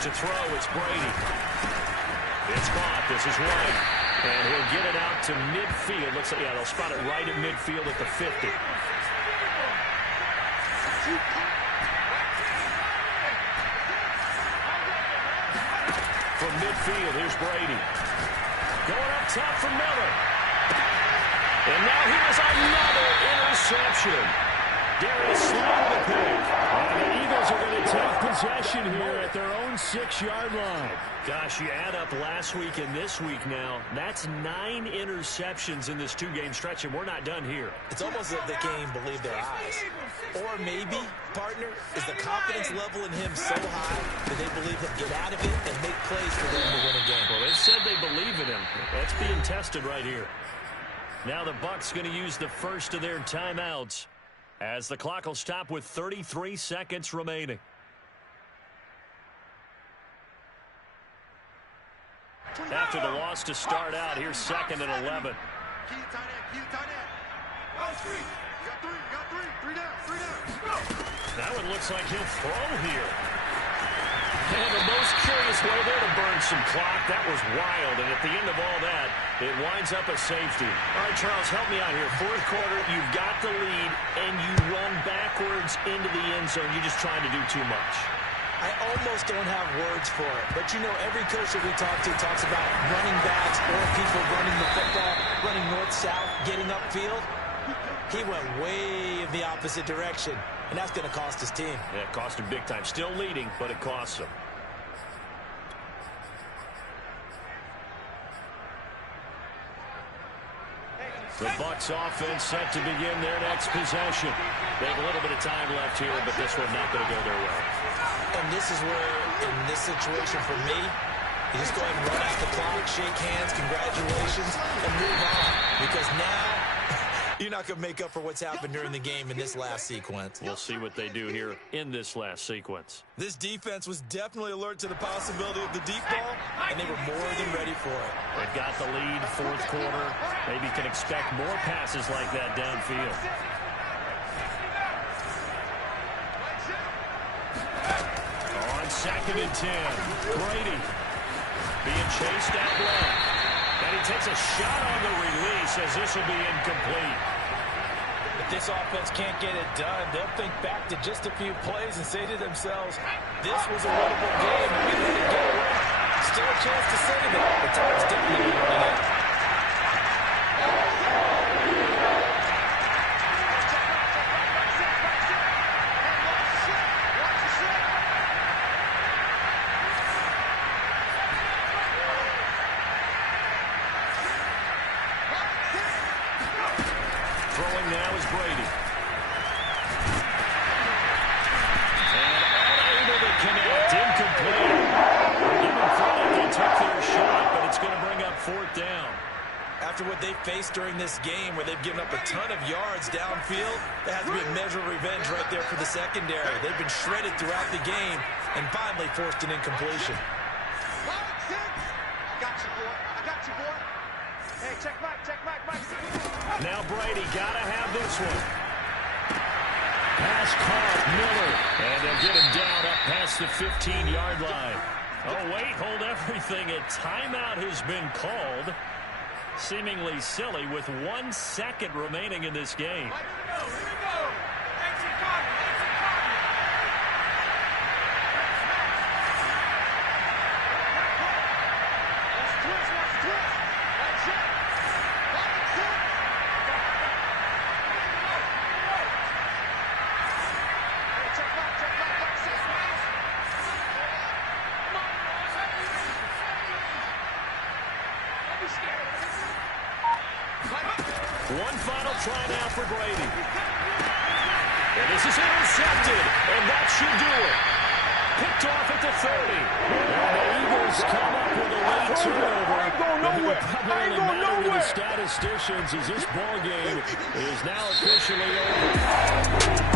To throw, it's Brady. It's caught. This is White. And he'll get it out to midfield. Looks like, yeah, they'll spot it right at midfield at the 50. From midfield, here's Brady. Going up top for Miller. And now here's another interception. Darius Slay the pick. And the Eagles are going to take possession here at their own 6-yard line. Gosh, you add up last week and this week now. That's 9 interceptions in this 2-game stretch, and we're not done here. It's almost as if they can't even believe their eyes. Or maybe, partner, is the confidence level in him so high that they believe he'll get out of it and make plays for them to win a game. Well, they said they believe in him. That's being tested right here. Now the Bucs going to use the first of their timeouts, as the clock will stop with 33 seconds remaining. After the loss to start out, here's 2nd and 11. That one looks like he'll throw here. And the most curious way there to burn some clock. That was wild. And at the end of all that, it winds up a safety. All right, Charles, help me out here. 4th quarter, you've got the lead, and you run backwards into the end zone. You're just trying to do too much. I almost don't have words for it. But, you know, every coach that we talk to talks about running backs or people running the football, running north-south, getting upfield. He went way in the opposite direction, and that's going to cost his team. Yeah, it cost him big time. Still leading, but it costs him. The Bucs offense set to begin their next possession. They have a little bit of time left here, but this one not going to go their way. And this is where, in this situation for me, you just go ahead and run out the clock, shake hands, congratulations, and move on. Because now, you're not going to make up for what's happened during the game in this last sequence. We'll see what they do here in this last sequence. This defense was definitely alert to the possibility of the deep ball, and they were more than ready for it. They've got the lead, 4th quarter. Maybe can expect more passes like that downfield. On 2nd and 10, Brady being chased out left. And he takes a shot on the release as this will be incomplete. If this offense can't get it done, they'll think back to just a few plays and say to themselves, this was a winnable game, and we let it get away. Still a chance to save it. The time's definitely running out. Throwing now is Brady. And unable to connect. Incomplete. Give them credit. They took their shot, but it's going to bring up 4th down. After what they faced during this game, where they've given up a ton of yards downfield, there has to be a measure of revenge right there for the secondary. They've been shredded throughout the game and finally forced an incompletion. I got you, boy. I got you, boy. Hey, check Mike, Mike. Now Brady got to have this one. Pass caught, Miller. And they'll get him down up past the 15-yard line. Oh, wait, hold everything. A timeout has been called. Seemingly silly with 1 second remaining in this game. Here we go. Exit copy. One final try now for Brady. And this is intercepted, and that should do it. Picked off at the 30. And the Eagles come up with a late turnover. I ain't going nowhere. I ain't going nowhere. The statisticians as this ball game is now officially over.